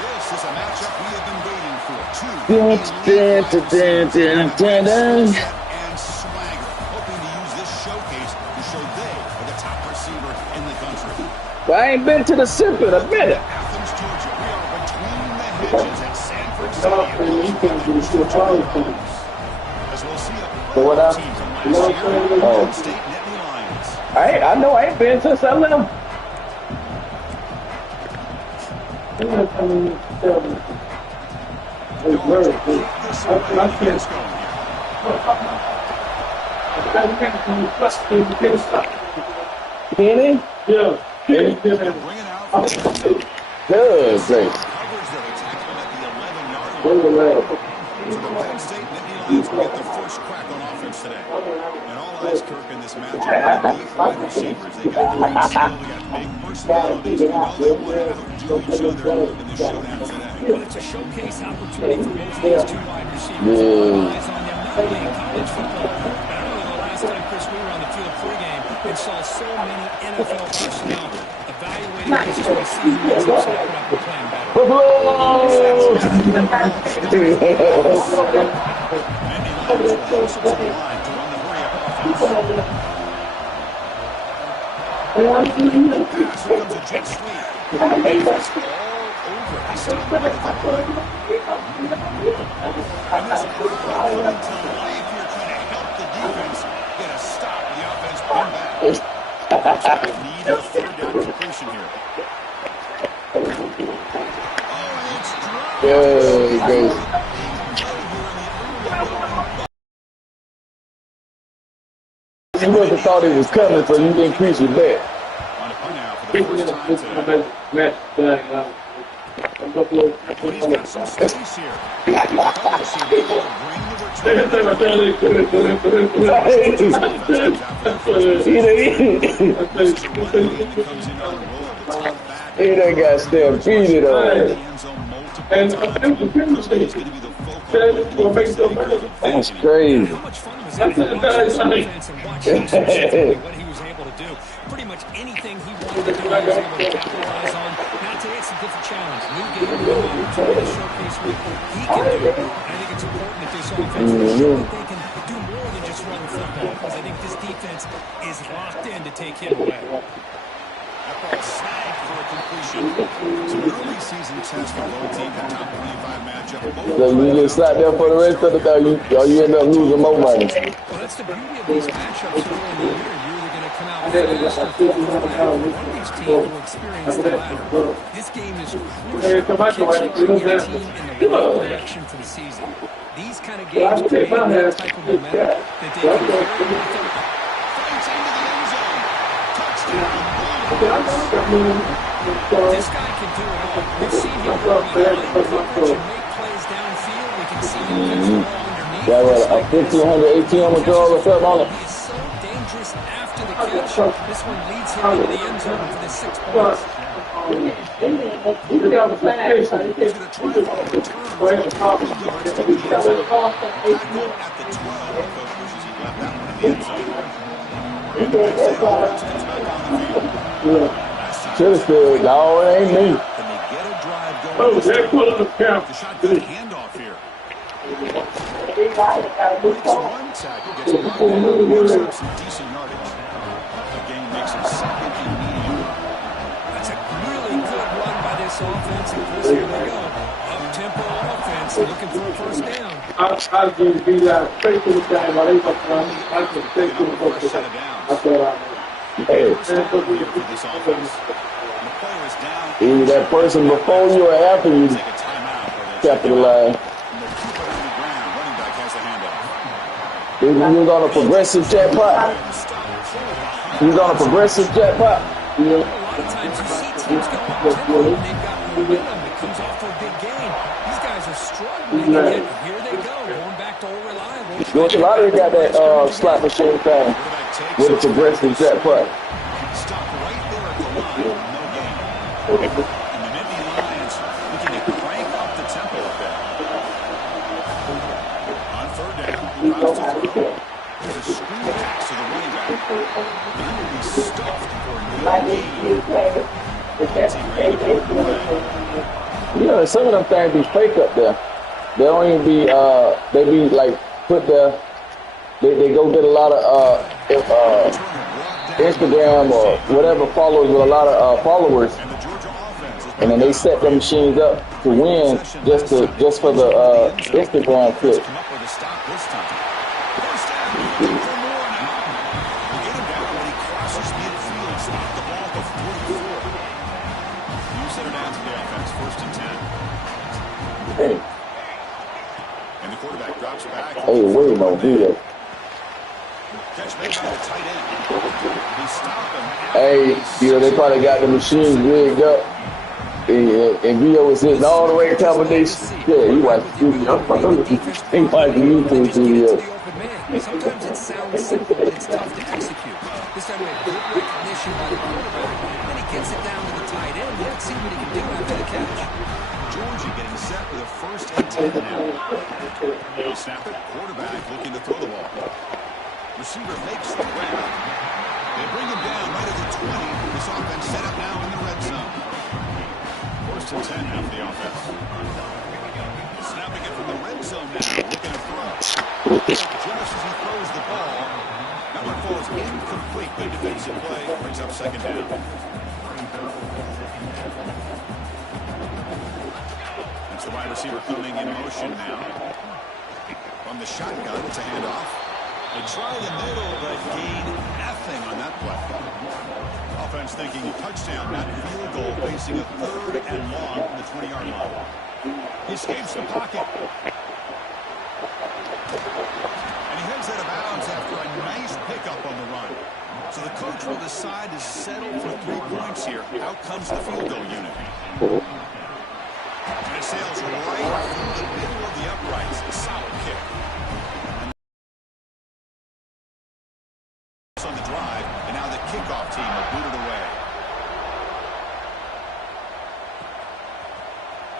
This is a matchup we have been waiting for. And Swagger, hoping to use this showcase to show they are the top receiver in the country. But I ain't been to the SIP in a minute. Athens, Georgia. We are between the hedges at Sanford Stadium. As we'll see a team from last year, Penn State Nittany Lions. I know I ain't been since I left. Kenny? Yeah. Good, great. Penn State Nittany Lions will get the first crack on offense today. And all eyes, Kirk, in this matchup. Elite wide receivers. They got great skill. They got big personalities. They want to outdo each other in the showdown today. Well, it's a showcase opportunity for both these two wide receivers. All eyes on them, not only in college football. But I remember the last time, Chris, we were on the field pregame and saw so many NFL personnel evaluating this to a season that's stepping up and playing better. You must have thought it was coming, so you increase your bet. He done got stampeded on. And that's crazy. What he was able to do. Pretty much anything he wanted to do, he was able to capitalize on. Now today it's a different challenge. New game, new opportunity to showcase what he can do. I think it's important that this offense show that they can do more than just run the football, because I think this defense is locked in to take him away. That ball snagged for a completion. So an early season test for both teams, a top 25 matchup. So you get slapped there for the rest of the time, you end up losing more money. Well, that's the beauty of these matchups early in the year. You're either going to come out fast or fall flat. One of these teams will experience the latter. This game is crucial. It can change your team in the right direction for the season. These kind of games create that type of momentum that they can carry with them. Fights into the end zone. Touchdown. This guy can do it all. We've seen him work behind coverage and make plays downfield. We can see him catch the ball underneath. Got a 1,500 ATM withdrawal or something on it. He's so dangerous after the catch. This one leads him into the end zone for the 6 points. Should have said, no, it ain't me. Can they get a drive going? The shotgun handoff here. Breaks one tackle, gets brought down, picks up some decent yardage. The game makes him second and medium. That's a really good run by this offense. And Chris, here they go. Up-tempo offense, looking for a first down. Set it down. Hey, either that person before you or after you capitalize. He was on a progressive jackpot. He was on a progressive jackpot. A lot of times you see teams go up-tempo and they've got momentum that comes off for a big gain. These guys are struggling, and yet here they Georgia Lottery got that slot machine thing with a progressive jet putt. Stop right there at the line. No gain. And the Nittany Lions looking to crank up the tempo a bit. On third down, Rouse to throw. There's a screen pass to the running back. That will be stuffed for no gain. You know, some of them things be fake up there. They don't even be, they be like put there. They go get a lot of Instagram or whatever followers with a lot of followers, and then they set the machines up to win just for the Instagram clip. Hey. And the quarterback drops back. Hey, wait, no video. Catch made by the tight end. He stopped him. Hey, you know, they probably got the machines rigged up. And Vio was hitting all the way to combination. Yeah, he watched YouTube. He watched YouTube video. Sometimes it sounds simple, but it's tough to execute. This time we have good recognition by the quarterback. Then he gets it down to the tight end. Let's see what he can do after the catch. Georgia getting set with a 1st and 10 now. They'll snap it. Quarterback looking to throw the ball. Receiver makes the grab. They bring him down right at the 20. This offense set up now in the red zone. 1st and 10 now for the offense. Snapping it from the red zone now. Looking to throw. Just as he throws the ball, that one falls incomplete. Good defensive play. Brings up 2nd down. It's the wide receiver coming in motion now. From the shotgun, it's a handoff. They try the middle, but gain nothing on that play. Offense thinking touchdown, not field goal, facing a 3rd and long from the 20-yard line. He escapes the pocket. And he heads out of bounds after a nice pickup on the run. So the coach will decide to settle for 3 points here. Out comes the field goal unit. And it sails right through the middle of the uprights. A solid kick. On the drive, and now the kickoff team will boot it away.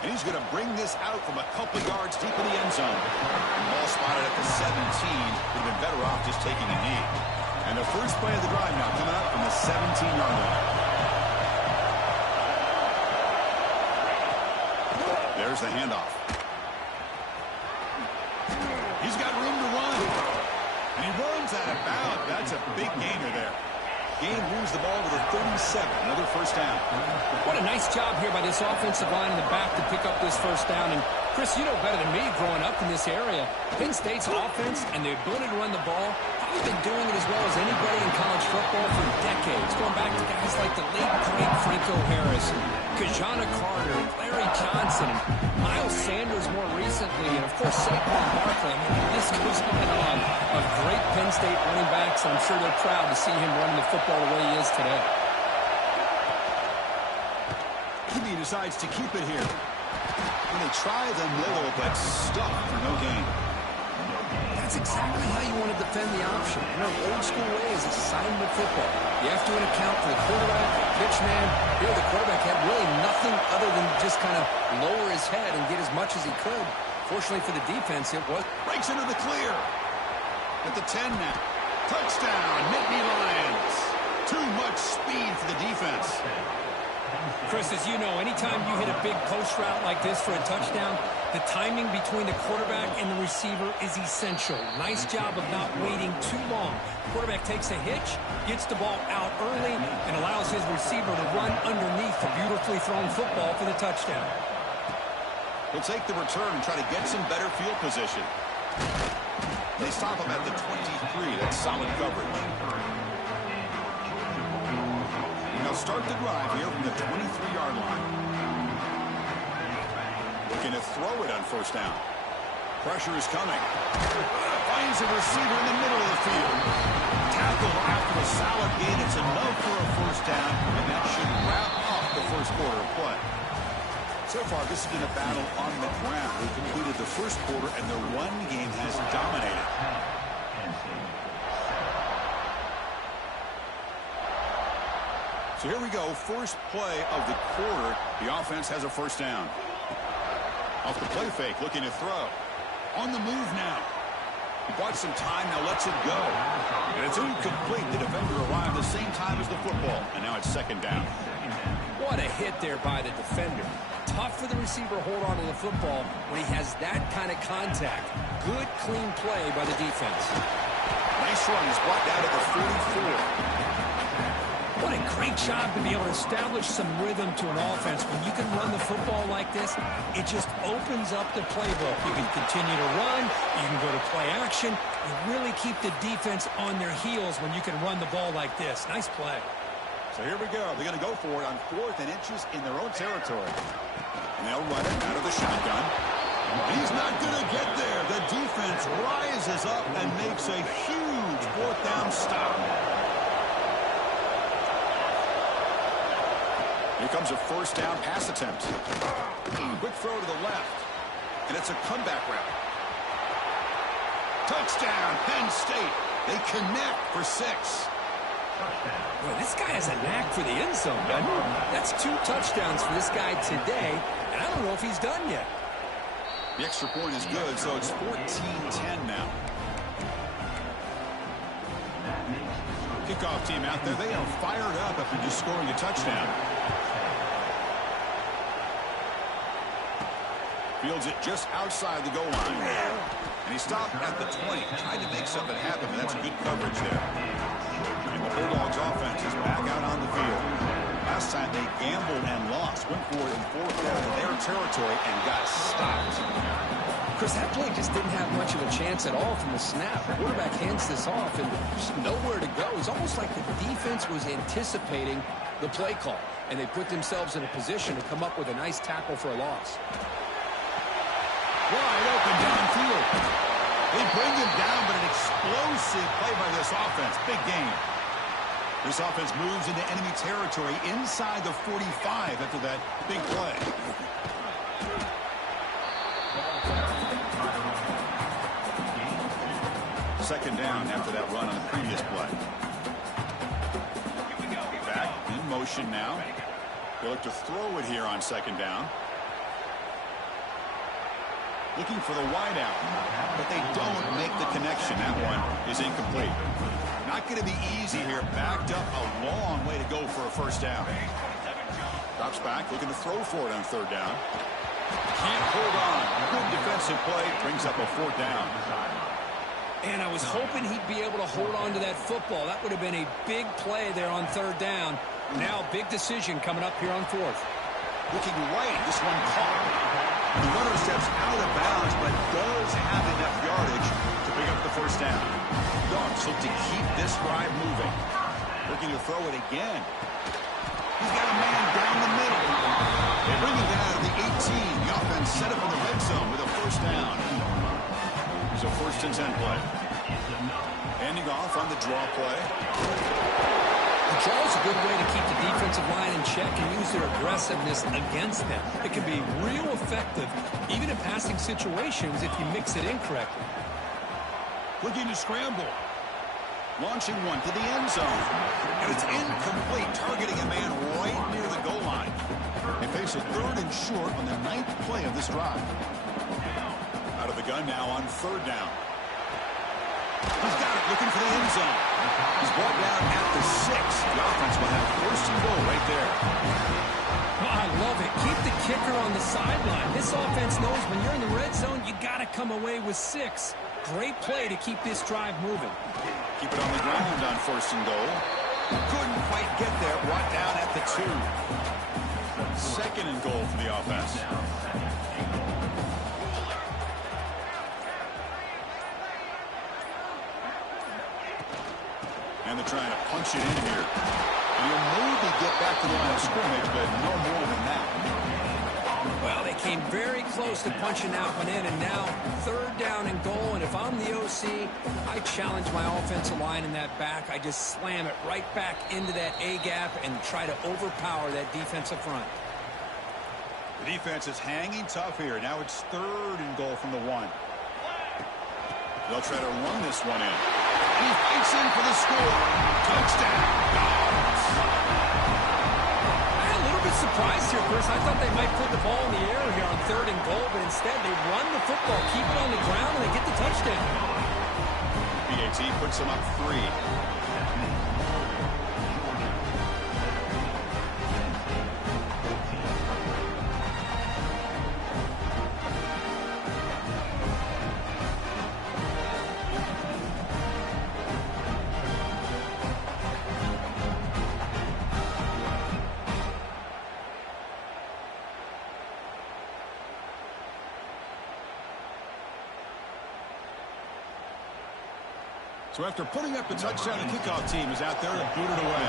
And he's going to bring this out from a couple yards deep in the end zone. Ball spotted at the 17. Would have been better off just taking a knee. And the first play of the drive now coming out from the 17-yard line. There's the handoff. He's got room to run. And he runs out of bounds. That's a big gainer there. Gain moves the ball to the 37. Another 1st down. What a nice job here by this offensive line in the back to pick up this 1st down. And, Chris, you know better than me growing up in this area. Penn State's offense and the ability to run the ball, probably been doing it as well as anybody in college football for decades. Going back to guys like the late, great Franco Harris, Kajana Carter, Larry Johnson, Miles Sanders more recently, and, of course, Saquon Barkley. I mean, this goes on and on of great Penn State running backs, and I'm sure they're proud to see him running the football the way he is today. He decides to keep it here. And they try the middle, but stuck for no gain. That's exactly how you want to defend the option. You know, old school way is assignment football. You have to account for the quarterback, the pitch man. Here, the quarterback had really nothing other than just kind of lower his head and get as much as he could. Fortunately for the defense, it was. Breaks into the clear. At the 10 now. Touchdown, Nittany Lions. Too much speed for the defense. Chris, as you know, anytime you hit a big post route like this for a touchdown, the timing between the quarterback and the receiver is essential. Nice job of not waiting too long. Quarterback takes a hitch, gets the ball out early, and allows his receiver to run underneath the beautifully thrown football for the touchdown. He'll take the return and try to get some better field position. They stop him at the 23. That's solid coverage. They'll start the drive here from the 23-yard line. Looking to throw it on 1st down. Pressure is coming. Finds a receiver in the middle of the field. Tackle after a solid gain. It's enough for a 1st down, and that should wrap up the 1st quarter of play. So far, this has been a battle on the ground. We've completed the first quarter, and the run game has dominated. So here we go, first play of the quarter. The offense has a first down. Off the play fake, looking to throw. On the move now. He bought some time, now lets it go. And it's incomplete. The defender arrived the same time as the football. And now it's second down. What a hit there by the defender. Tough for the receiver to hold on to the football when he has that kind of contact. Good, clean play by the defense. Nice run. He's brought down to the 44. What a great job to be able to establish some rhythm to an offense. When you can run the football like this, it just opens up the playbook. You can continue to run. You can go to play action. You really keep the defense on their heels when you can run the ball like this. Nice play. So here we go. They're going to go for it on 4th and inches in their own territory. And they'll run it out of the shotgun. He's not going to get there. The defense rises up and makes a huge 4th down stop. Here comes a first down pass attempt. Quick throw to the left. And it's a comeback route. Touchdown, Penn State. They connect for 6. Boy, this guy has a knack for the end zone, man. That's 2 touchdowns for this guy today, and I don't know if he's done yet. The extra point is good, so it's 14-10 now. Kickoff team out there. They are fired up after just scoring a touchdown. Fields it just outside the goal line. And he stopped at the 20. Tried to make something happen, but that's good coverage there. And the Bulldogs offense is back out on the field. Last time they gambled and lost. Went for it in 4th down in their territory and got stopped. Chris, that play just didn't have much of a chance at all from the snap. The quarterback hands this off and there's nowhere to go. It's almost like the defense was anticipating the play call, and they put themselves in a position to come up with a nice tackle for a loss. Wide open downfield. They bring him down, but an explosive play by this offense. Big game. This offense moves into enemy territory inside the 45 after that big play. Second down after that run on the previous play. Back in motion now. They look to throw it here on second down. Looking for the wideout, but they don't make the connection. That one is incomplete. Not going to be easy here. Backed up a long way to go for a first down. Drops back, looking to throw for it on 3rd down. Can't hold on. Good defensive play. Brings up a 4th down. And I was hoping he'd be able to hold on to that football. That would have been a big play there on 3rd down. Now, big decision coming up here on 4th. Looking right. This one caught. The runner steps out of bounds, but does have enough yardage to pick up the first down. Dogs look to keep this drive moving. Looking to throw it again. He's got a man down the middle. They bring him down to the 18. The offense set up in the red zone with a first down. It's a 1st and 10 play. Handing off on the draw play. The draw is a good way to keep the defensive line in check and use their aggressiveness against them. It can be real effective, even in passing situations, if you mix it in correctly. Looking to scramble. Launching one to the end zone. And it's incomplete, targeting a man right near the goal line. They face a 3rd and short on the 9th play of this drive. Out of the gun now on 3rd down. He's got it, looking for the end zone. He's brought down at the 6. The offense will have 1st and goal right there. Oh, I love it. Keep the kicker on the sideline. This offense knows when you're in the red zone, you got to come away with 6. Great play to keep this drive moving. Keep it on the ground on 1st and goal. Couldn't quite get there. Brought down at the 2. 2nd and goal for the offense. And they're trying to punch it in here. And you'll maybe get back to the line of scrimmage, but no more than that. Well, they came very close to punching that one in, and now 3rd down and goal. And if I'm the OC, I challenge my offensive line in that back. I just slam it right back into that A-gap and try to overpower that defensive front. The defense is hanging tough here. Now it's 3rd and goal from the 1. They'll try to run this one in. He fights in for the score. Touchdown. Dogs. I'm a little bit surprised here, Chris. I thought they might put the ball in the air here on 3rd and goal, but instead they run the football, keep it on the ground, and they get the touchdown. BAT puts them up 3. So after putting up the touchdown, the kickoff team is out there to boot it away.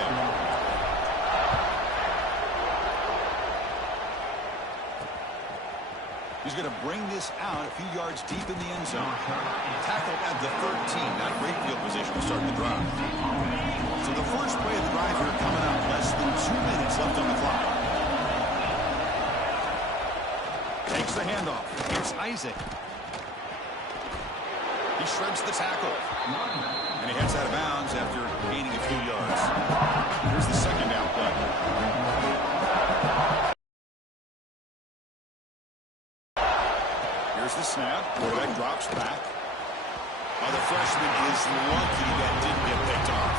He's going to bring this out a few yards deep in the end zone. Tackled at the 13. Not great field position to start the drive. So the first play of the drive here coming up. Less than 2 minutes left on the clock. Takes the handoff. It's Isaac. He shreds the tackle. And he heads out of bounds after gaining a few yards. Here's the second down play. Here's the snap. Quarterback drops back. The freshman is lucky that didn't get picked off.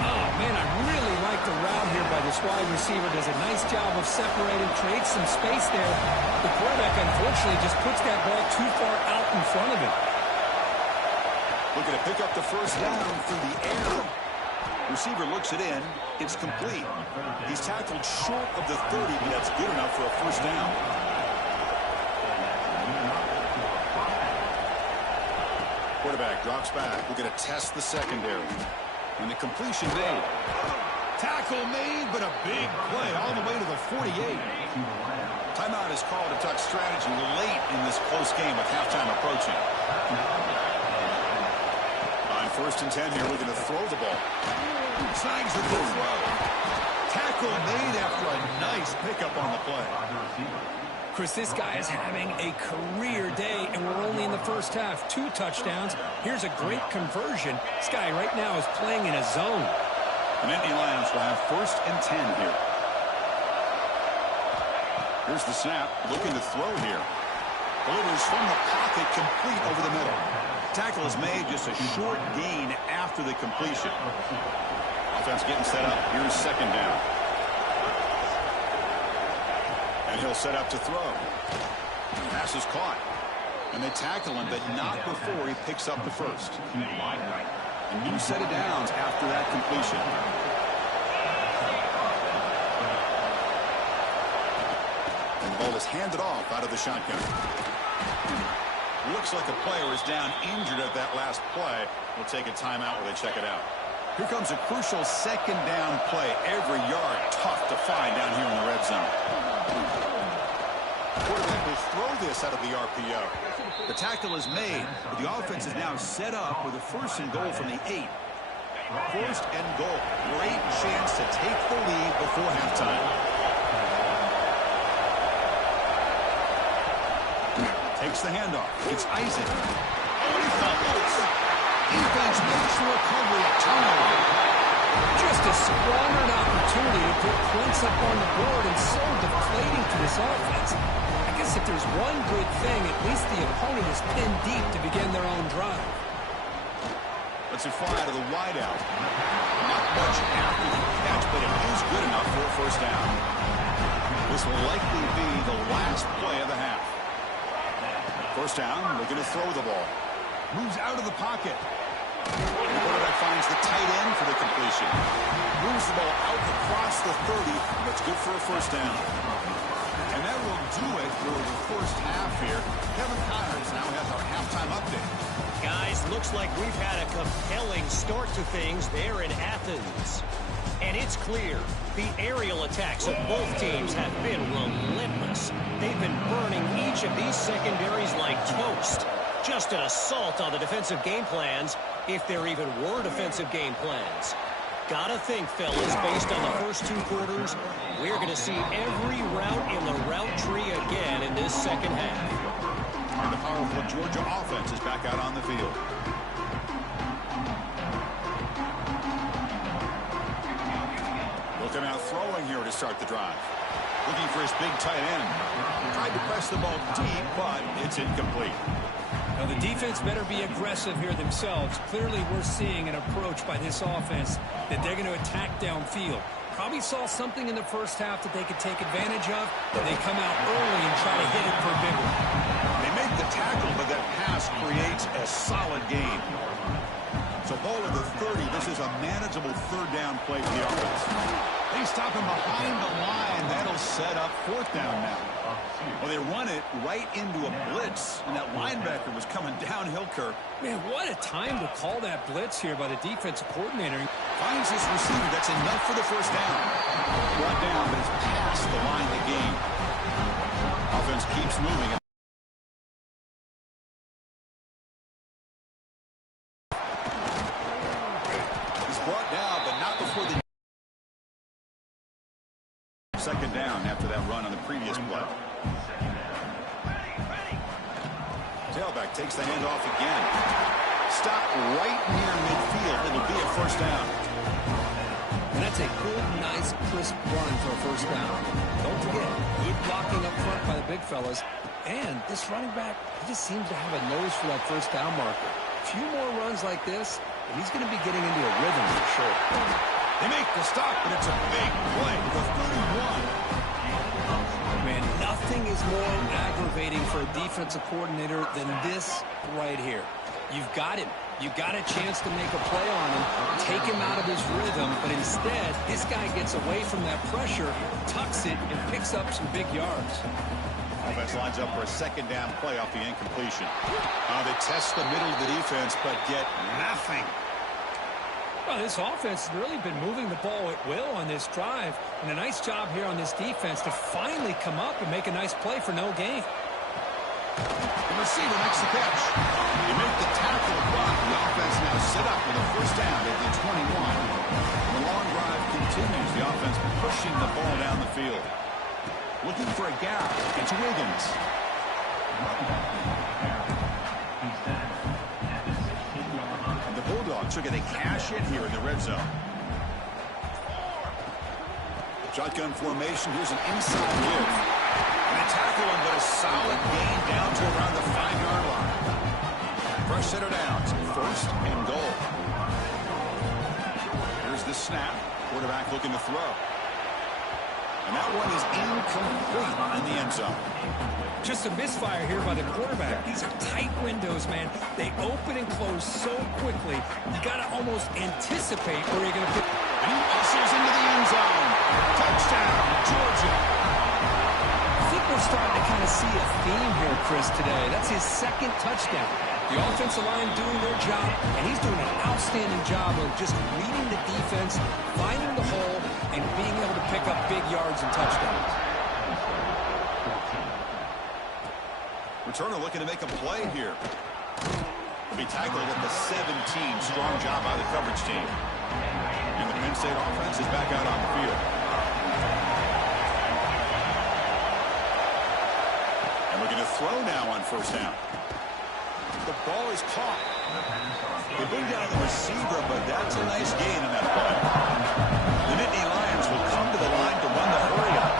Oh, man, I really like the route here by this wide receiver. Does a nice job of separating, creates some space there. The quarterback, unfortunately, just puts that ball too far out in front of him. Looking to pick up the first down through the air. Receiver looks it in. It's complete. He's tackled short of the 30, but that's good enough for a first down. Quarterback drops back. We're going to test the secondary. And the completion made. Tackle made, but a big play all the way to the 48. Timeout is called to talk strategy late in this close game with halftime approaching. 1st and 10 here, looking to throw the ball. Snags the throw. Tackle made after a nice pickup on the play. Chris, this guy is having a career day, and we're only in the first half. 2 touchdowns. Here's a great conversion. This guy right now is playing in a zone. And Nittany Lions will have 1st and 10 here. Here's the snap. Looking to throw here. Delivers from the pocket, complete over the middle. Tackle is made, just a short gain after the completion. Offense getting set up. Here's 2nd down. And he'll set up to throw. Pass is caught. And they tackle him, but not before he picks up the first. A new set of downs after that completion. And the ball is handed off out of the shotgun. Looks like a player is down injured at that last play. We'll take a timeout while they check it out. Here comes a crucial 2nd down play. Every yard tough to find down here in the red zone. Quarterback will throw this out of the RPO. The tackle is made, but the offense is now set up with a 1st and goal from the 8. 1st and goal. Great chance to take the lead before halftime. Takes the handoff. It's Isaac. Oh, he fumbles. Defense makes the recovery a turnover. Just a squandered opportunity to put points up on the board, and so deflating to this offense. I guess if there's one good thing, at least the opponent is pinned deep to begin their own drive. Let's fly out of the wideout. Not much after the catch, but it is good enough for a first down. This will likely be the last play of the half. First down, looking to throw the ball. Moves out of the pocket. And the quarterback finds the tight end for the completion. Moves the ball out across the 30. That's good for a first down. And that will do it for the first half here. Kevin Connors now has our halftime update. Guys, looks like we've had a compelling start to things there in Athens. And it's clear, the aerial attacks of both teams have been relentless. They've been burning each of these secondaries like toast. Just an assault on the defensive game plans, if there even were defensive game plans. Gotta think, fellas, based on the first 2 quarters, we're going to see every route in the route tree again in this second half. And the powerful Georgia offense is back out on the field. Will come out throwing here to start the drive. Looking for his big tight end. Tried to press the ball deep, but it's incomplete. Now, the defense better be aggressive here themselves. Clearly, we're seeing an approach by this offense that they're going to attack downfield. Probably saw something in the first half that they could take advantage of, and they come out early and try to hit it for a big one. They make the tackle, but that pass creates a solid gain. So ball at the 30. This is a manageable third down play for the offense. They stop him behind the line. That'll set up fourth down now. Well, they run it right into a blitz, and that linebacker was coming downhill, Kirk. Man, what a time to call that blitz here by the defensive coordinator. Finds his receiver. That's enough for the first down. Brought down, but it's past the line of the game. Offense keeps moving. He's brought down, but not before the second down after that run on the previous play. Tailback takes the handoff again. Stop right near midfield. It'll be a first down. And that's a good, nice, crisp run for a first down. Don't forget, good blocking up front by the big fellas. And this running back, he just seems to have a nose for that first down marker. A few more runs like this, and he's going to be getting into a rhythm for sure. They make the stop, but it's a big play. The 31. Man, nothing is more aggravating for a defensive coordinator than this right here. You've got him. You got a chance to make a play on him, take him out of his rhythm, but instead, this guy gets away from that pressure, tucks it, and picks up some big yards. Offense lines up for a second down play off the incompletion. They test the middle of the defense, but get nothing. Well, this offense has really been moving the ball at will on this drive, and a nice job here on this defense to finally come up and make a nice play for no gain. The receiver makes the catch. They make the tackle, but the offense now set up with a first down at the 21. The long drive continues. The offense pushing the ball down the field. Looking for a gap. It's Wiggins. The Bulldogs are going to cash in here in the red zone. Shotgun formation. Here's an inside give. And a tackle him, but a solid gain down to around the 5-yard line. Fresh set of downs. First and goal. Here's the snap. Quarterback looking to throw. And that one is incomplete in the end zone. Just a misfire here by the quarterback. These are tight windows, man. They open and close so quickly. You got to almost anticipate where you're going to put. And he muscles into the end zone. Touchdown, Georgia. I think we're starting to kind of see a theme here, Chris, today. That's his second touchdown. The offensive line doing their job, and he's doing an outstanding job of just reading the defense, finding the hole, and being able to pick up big yards and touchdowns. Returner looking to make a play here. Will be tackled at the 17. Strong job by the coverage team. And the Penn State offense is back out on the field. And looking to throw now on first down. The ball is caught. They bring down the receiver, but that's a nice gain on that play. The Nittany Lions will come to the line to run the hurry-up.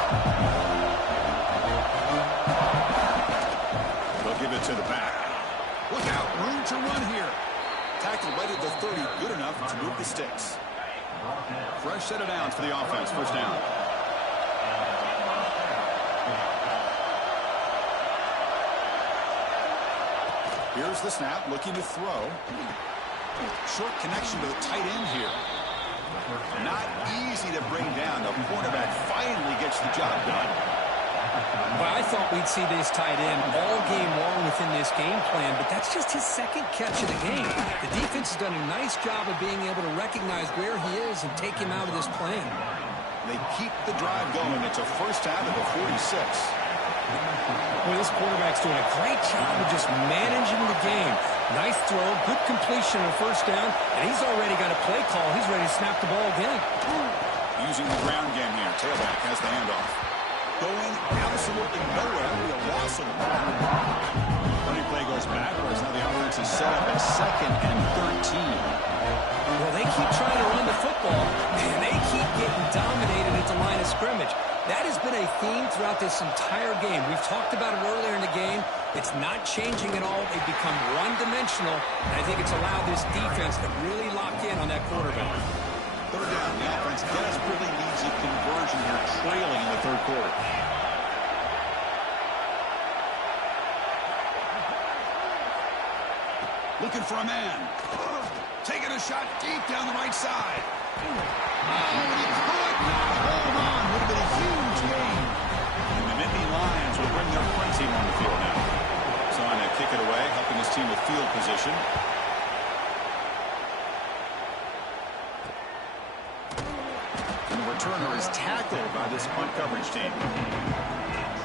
They'll give it to the back. Look out, room to run here. Tackle right at the 30, good enough to move the sticks. Fresh set of downs for the offense, first down. Here's the snap, looking to throw. Short connection to the tight end here. Not easy to bring down. The quarterback finally gets the job done. Well, I thought we'd see this tight end all game long within this game plan, but that's just his second catch of the game. The defense has done a nice job of being able to recognize where he is and take him out of this plan. They keep the drive going. It's a first down at the 46. Well, this quarterback's doing a great job of just managing the game. Nice throw, good completion on first down, and he's already got a play call. He's ready to snap the ball again. Using the ground game here. Tailback has the handoff. Going absolutely nowhere. It'll be a loss of the ball. Running play goes backwards. Now the offense is set up at 2nd and 13. Well, they keep trying to run the football, and they keep getting dominated at the line of scrimmage. That has been a theme throughout this entire game. We've talked about it earlier in the game. It's not changing at all. They've become one-dimensional, and I think it's allowed this defense to really lock in on that quarterback. Third down. The offense desperately needs a conversion here, trailing in the third quarter. Looking for a man. Taking a shot deep down the right side. Oh, and he could not hold on. Would have been a huge gain. And the Nittany Lions will bring their punt team on the field now. Trying to kick it away, helping his team with field position. And the returner is tackled by this punt coverage team.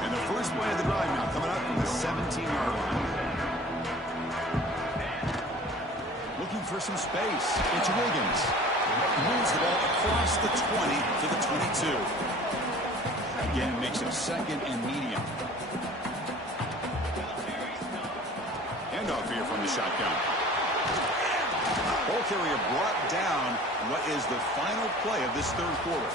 And the first play of the drive now coming up from the 17-yard line. Looking for some space. It's Wiggins. Moves the ball across the 20 to the 22. Again, makes it 2nd and medium. Handoff here from the shotgun. Ball carrier brought down what is the final play of this third quarter.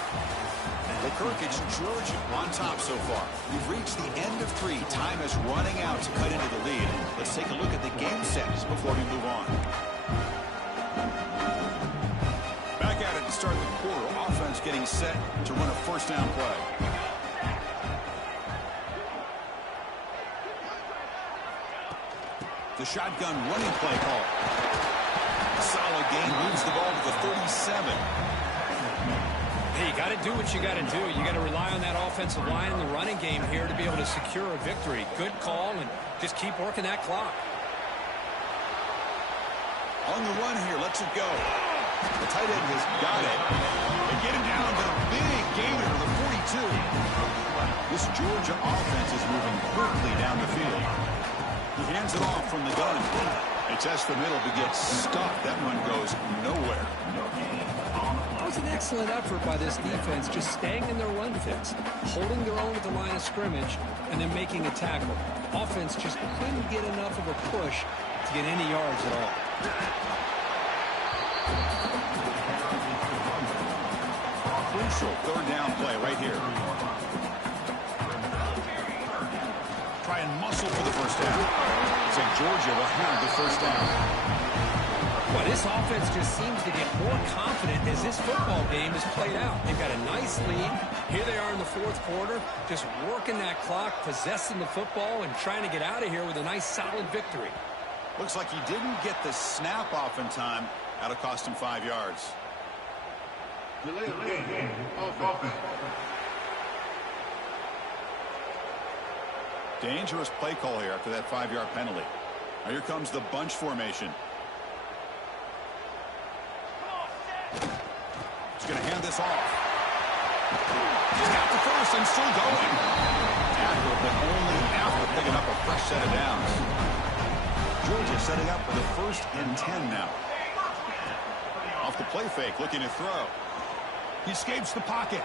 Well, Kirk, it's Georgia on top so far. We've reached the end of 3. Time is running out to cut into the lead. Let's take a look at the game sets before we move on. Back at it to start the quarter. Offense getting set to run a first down play. The shotgun running play call. Solid gain, moves the ball to the 37. Hey, you got to do what you got to do. You got to rely on that offensive line in the running game here to be able to secure a victory. Good call, and just keep working that clock. On the run here, lets it go. The tight end has got it. They get him down, but a big gainer to the 42. This Georgia offense is moving quickly down the field. He hands it off from the gun. They test the middle but get stuck. That one goes nowhere. That was an excellent effort by this defense, just staying in their run fits, holding their own at the line of scrimmage, and then making a tackle. Offense just couldn't get enough of a push to get any yards at all. Crucial third down play right here. Try and muscle for the first down. So Georgia will have the first down. Well, this offense just seems to get more confident as this football game is played out. They've got a nice lead. Here they are in the fourth quarter, just working that clock, possessing the football, and trying to get out of here with a nice, solid victory. Looks like he didn't get the snap off in time. That'll cost him 5 yards. Dangerous play call here after that 5-yard penalty. Now here comes the bunch formation. He's going to hand this off. He's got the first and still going. Tackle, but only after picking up a fresh set of downs. Georgia setting up for the 1st and 10 now. Off the play fake, looking to throw. He escapes the pocket.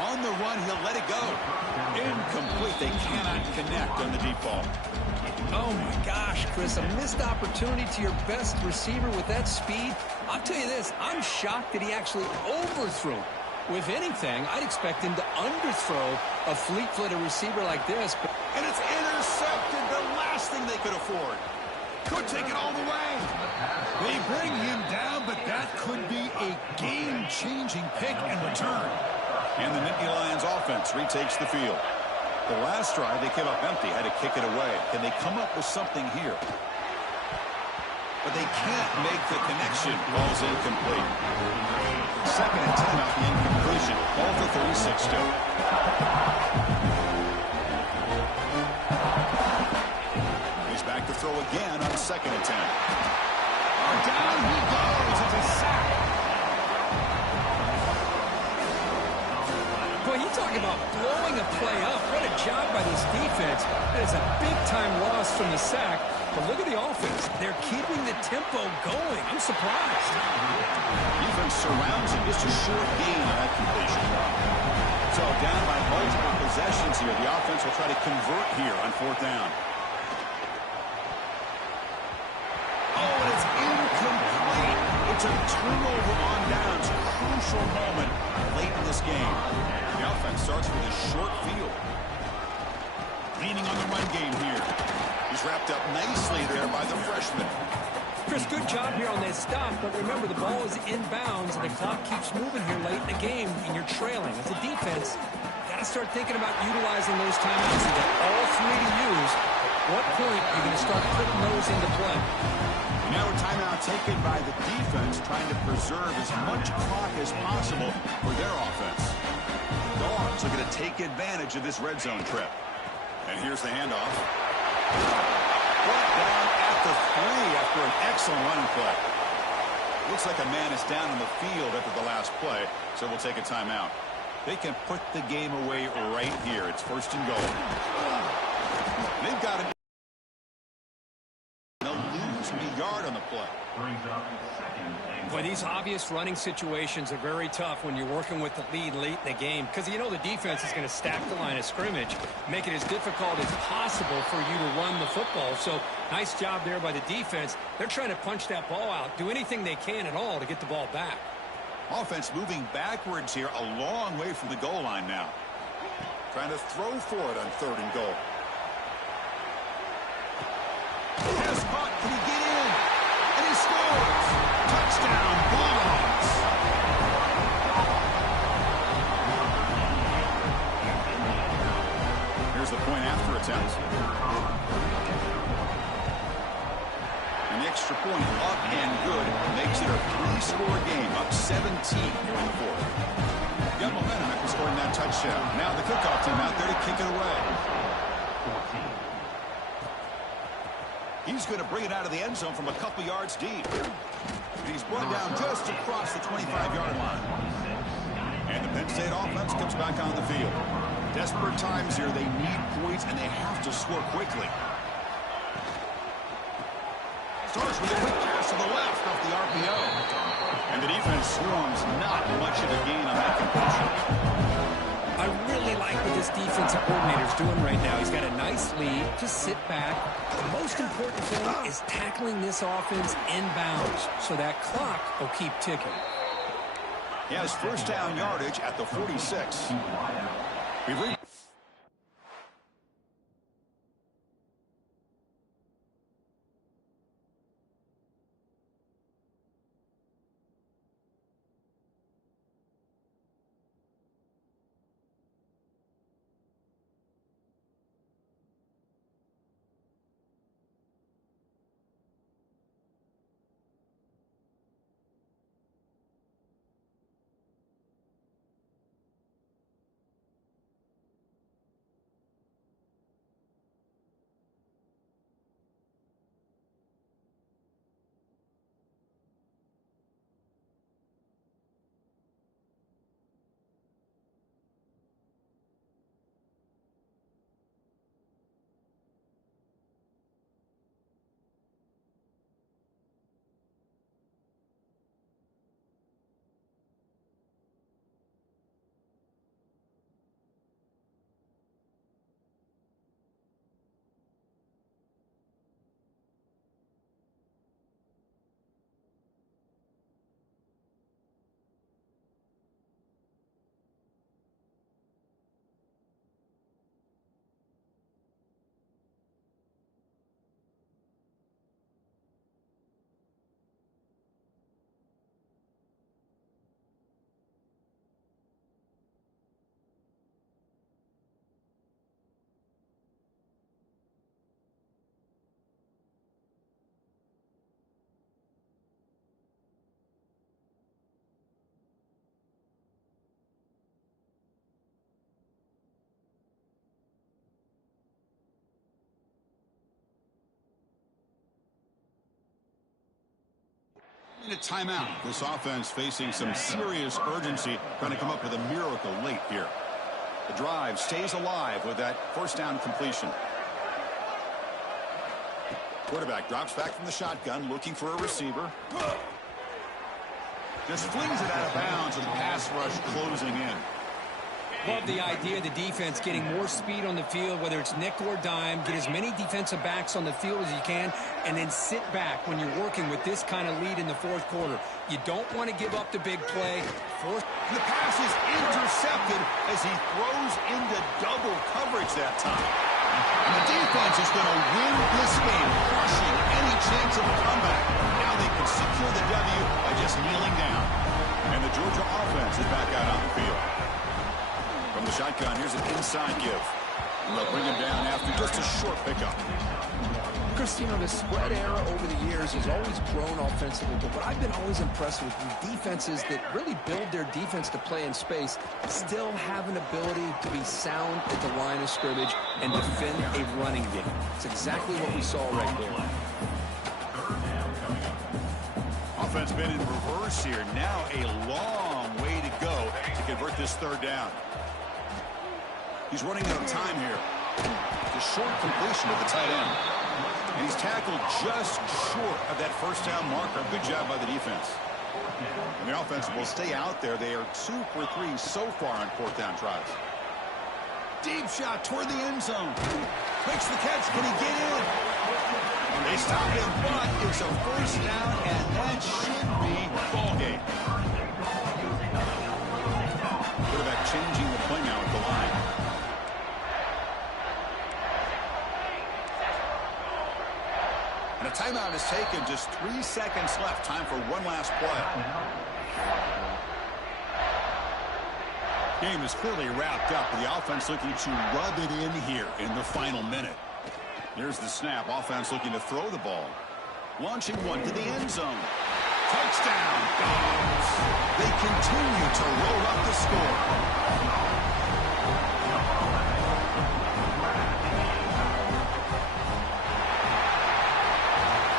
On the run, he'll let it go. Incomplete. They cannot connect on the deep ball. Oh, my gosh, Chris, a missed opportunity to your best receiver with that speed. I'll tell you this, I'm shocked that he actually overthrew. If anything, I'd expect him to underthrow a fleet-footed receiver like this. And it's intercepted, the last thing they could afford. Could take it all the way. They bring him down, but that could be a game-changing pick and return. And the Nittany Lions offense retakes the field. The last drive, they came up empty, had to kick it away. Can they come up with something here? But they can't make the connection. Ball's incomplete. 2nd and 10 off the incompletion. Ball to 36 still. He's back to throw again on 2nd and 10. Down he goes. It's a sack. Well, he Talk about blowing a play up. What a job by this defense. It's a big-time loss from the sack. But look at the offense. They're keeping the tempo going. I'm surprised. Defense surrounds him. Just a short gain on that completion. So down by multiple possessions here. The offense will try to convert here on 4th down. Oh, and it's incomplete. It's a turnover on downs. Crucial moment late in this game. The offense starts with a short field. Leaning on the run game here. He's wrapped up nicely there by the freshman. Chris, good job here on that stop, but remember the ball is inbounds and the clock keeps moving here late in the game and you're trailing. As a defense, got to start thinking about utilizing those timeouts. You got all 3 to use. At what point are you going to start putting those into play? Now a timeout taken by the defense, trying to preserve as much clock as possible for their offense. Dogs are going to take advantage of this red zone trip. And here's the handoff. Brought down at the 3 after an excellent running play. Looks like a man is down on the field after the last play, so we'll take a timeout. They can put the game away right here. It's 1st and goal. They've got it. They'll lose a yard on the play. Boy, these obvious running situations are very tough when you're working with the lead late in the game because you know the defense is going to stack the line of scrimmage, make it as difficult as possible for you to run the football. So nice job there by the defense. They're trying to punch that ball out, do anything they can at all to get the ball back. Offense moving backwards here, a long way from the goal line now. Trying to throw for it on 3rd and goal. Pass caught. Can he get in? And he scores. Touchdown, Bulldogs. Here's the point after attempt. An extra point up and good makes it a 3-score game, up 17 here in the 4th. Got momentum after scoring that touchdown. Now the kickoff team out there to kick it away. He's going to bring it out of the end zone from a couple yards deep. He's brought it down just across the 25-yard line. And the Penn State offense comes back on the field. Desperate times here. They need points, and they have to score quickly. Starts with a quick pass to the left off the RPO. And the defense swarms not much of a gain on that completion. I really like what this defensive coordinator is doing right now. He's got a nice lead. Just sit back. The most important thing is tackling this offense inbounds so that clock will keep ticking. He has 1st down yardage at the 46. A timeout. This offense facing some serious urgency, trying to come up with a miracle late here. The drive stays alive with that first down completion. Quarterback drops back from the shotgun, looking for a receiver. Just flings it out of bounds, and the pass rush closing in. Love the idea of the defense getting more speed on the field, whether it's nickel or dime. Get as many defensive backs on the field as you can, and then sit back when you're working with this kind of lead in the fourth quarter. You don't want to give up the big play. The pass is intercepted as he throws into double coverage that time. And the defense is going to win this game, crushing any chance of a comeback. Now they can secure the W by just kneeling down. And the Georgia offense is back out on the field. From the shotgun, here's an inside give. They'll bring him down after just a short pickup. Chris, the spread era over the years has always grown offensively, but what I've been always impressed with defenses that really build their defense to play in space still have an ability to be sound at the line of scrimmage and defend a running game. It's exactly what we saw right there. Offense been in reverse here. Now a long way to go to convert this third down. He's running out of time here. The short completion of the tight end. And he's tackled just short of that first down marker. Good job by the defense. And the offense will stay out there. They are 2 for 3 so far on fourth down tries. Deep shot toward the end zone. Makes the catch. Can he get in? And they stop him, but it's a first down, and that should be ball game. Quarterback changing the play now at the line. And a timeout is taken. Just 3 seconds left. Time for one last play. Game is clearly wrapped up. The offense looking to rub it in here in the final minute. There's the snap. Offense looking to throw the ball. Launching one to the end zone. Touchdown, Dogs. They continue to roll up the score.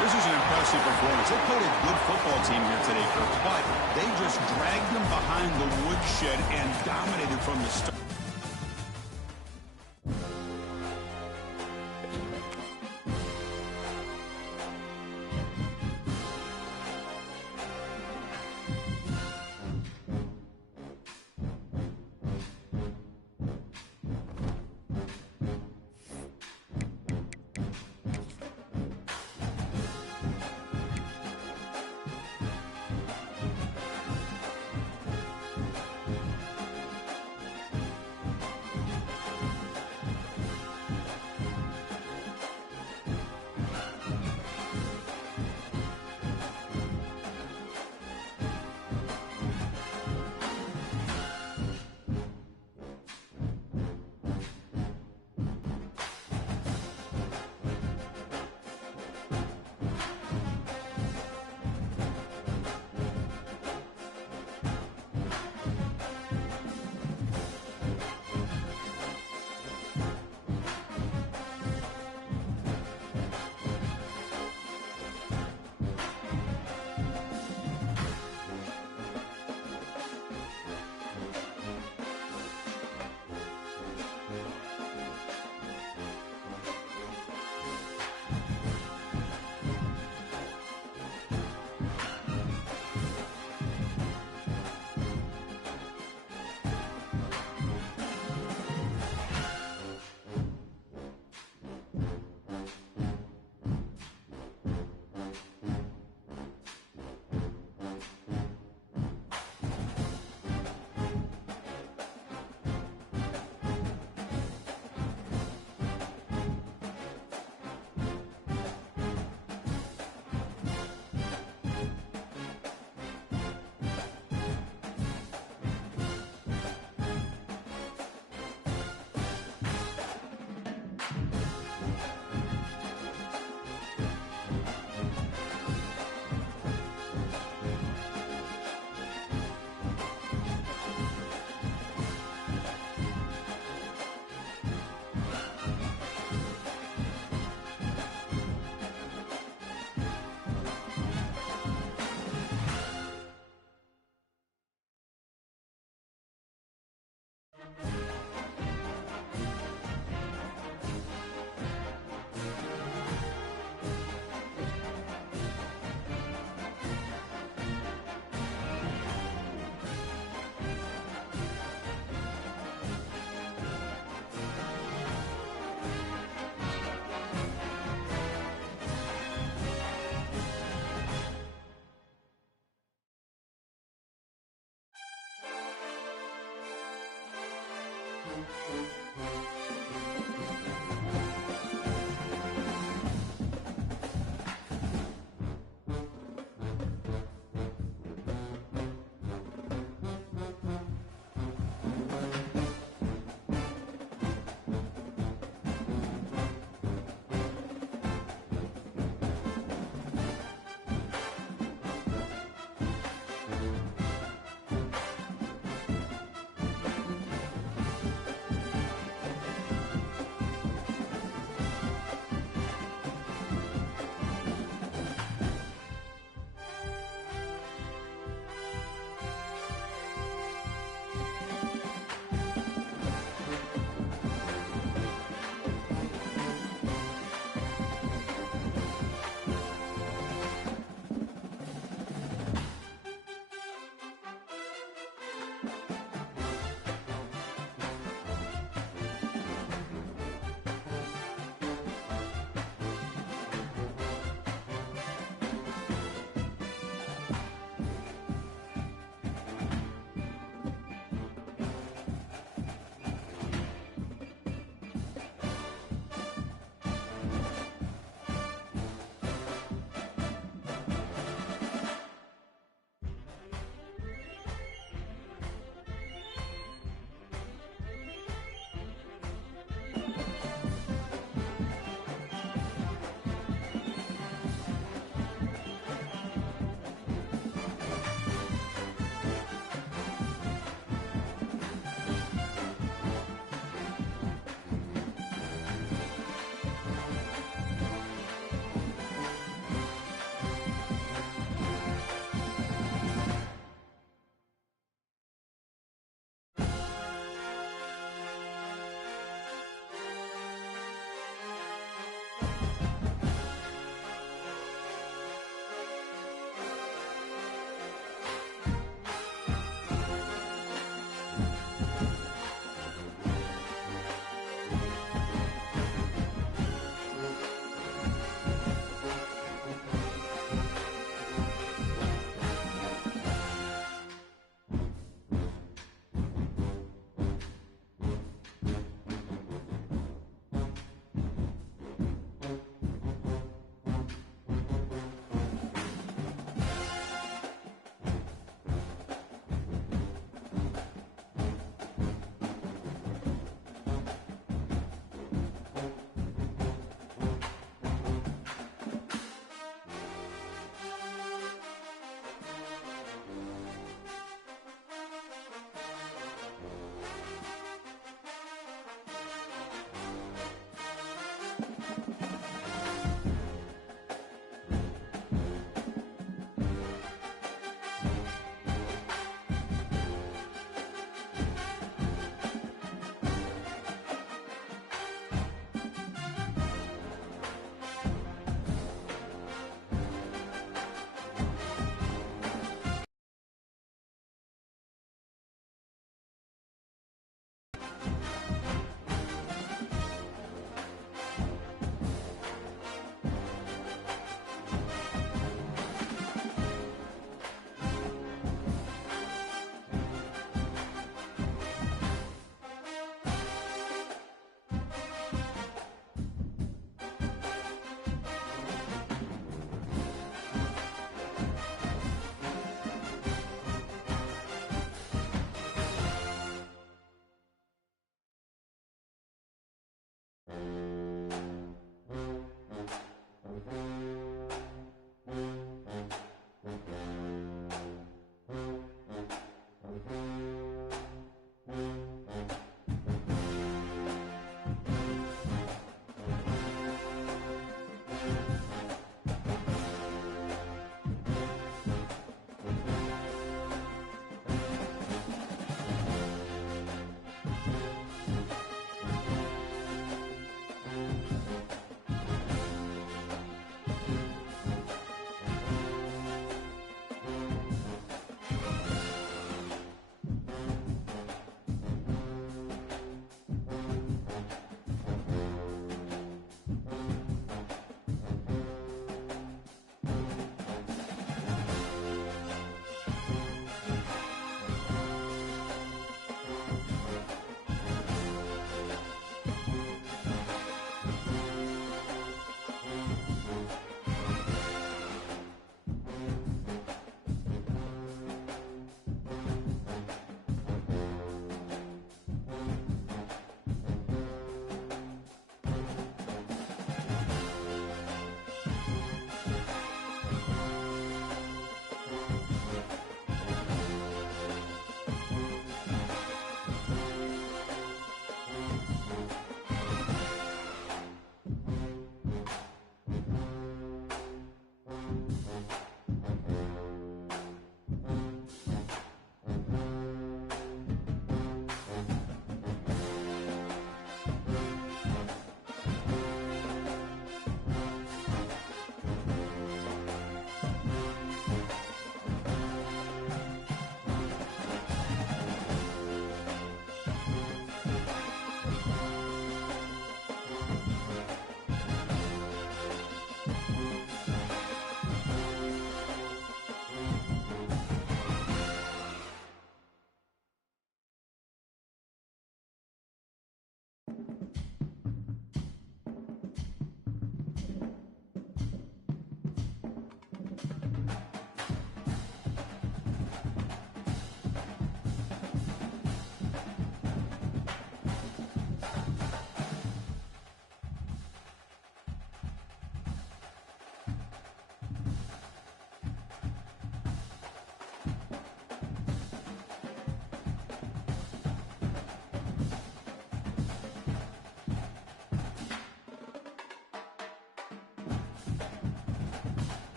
This is an impressive performance. They played a good football team here today, but they just dragged them behind the woodshed and dominated from the start.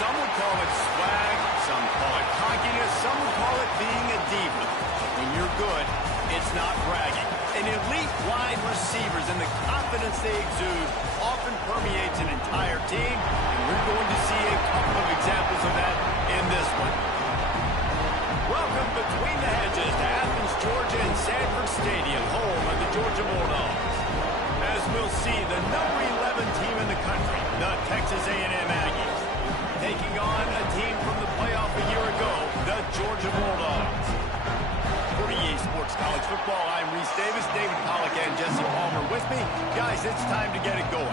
Some would call it swag, some call it cockiness, some would call it being a diva. When you're good, it's not bragging. And elite wide receivers and the confidence they exude often permeates an entire team, and we're going to see a couple of examples of that in this one. Welcome between the hedges to Athens, Georgia and Sanford Stadium, home of the Georgia Bulldogs. As we'll see, the number 11 team in the country, the Texas A&M Aggies, taking on a team from the playoff a year ago, the Georgia Bulldogs. For EA Sports College Football, I'm Reese Davis, David Pollack and Jesse Palmer with me. Guys, it's time to get it going.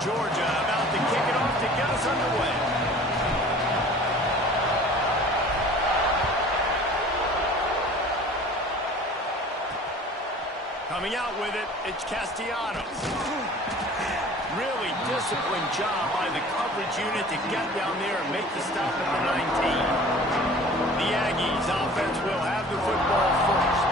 Georgia about to kick it off to get us underway. Coming out with it, it's Castellanos. Really disciplined job by the coverage unit to get down there and make the stop at the 19. The Aggies offense will have the football first.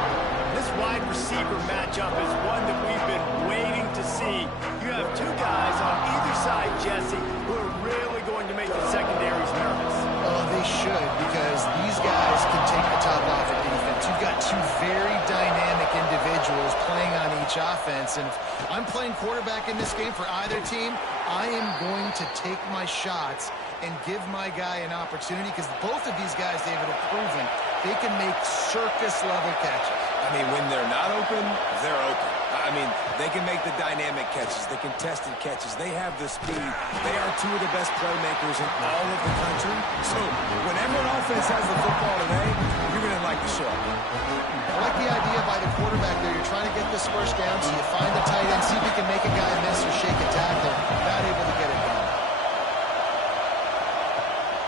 This wide receiver matchup is one that we've been waiting to see. You have two guys on either side, Jesse, who are really going to make the secondaries nervous. Oh, they should, because these guys can take the top off at defense. You've got two very dynamic individuals playing on each offense, and if I'm playing quarterback in this game for either team, I am going to take my shots and give my guy an opportunity, because both of these guys, David, have proven they can make circus-level catches. I mean, when they're not open, they're open. I mean, they can make the dynamic catches, the contested catches. They have the speed. They are two of the best playmakers in all of the country. So whenever an offense has the football today, you're going to like the show. I like the idea by the quarterback there. You're trying to get this first down, so you find the tight end, see if you can make a guy miss or shake a tackle. Not able to get it done.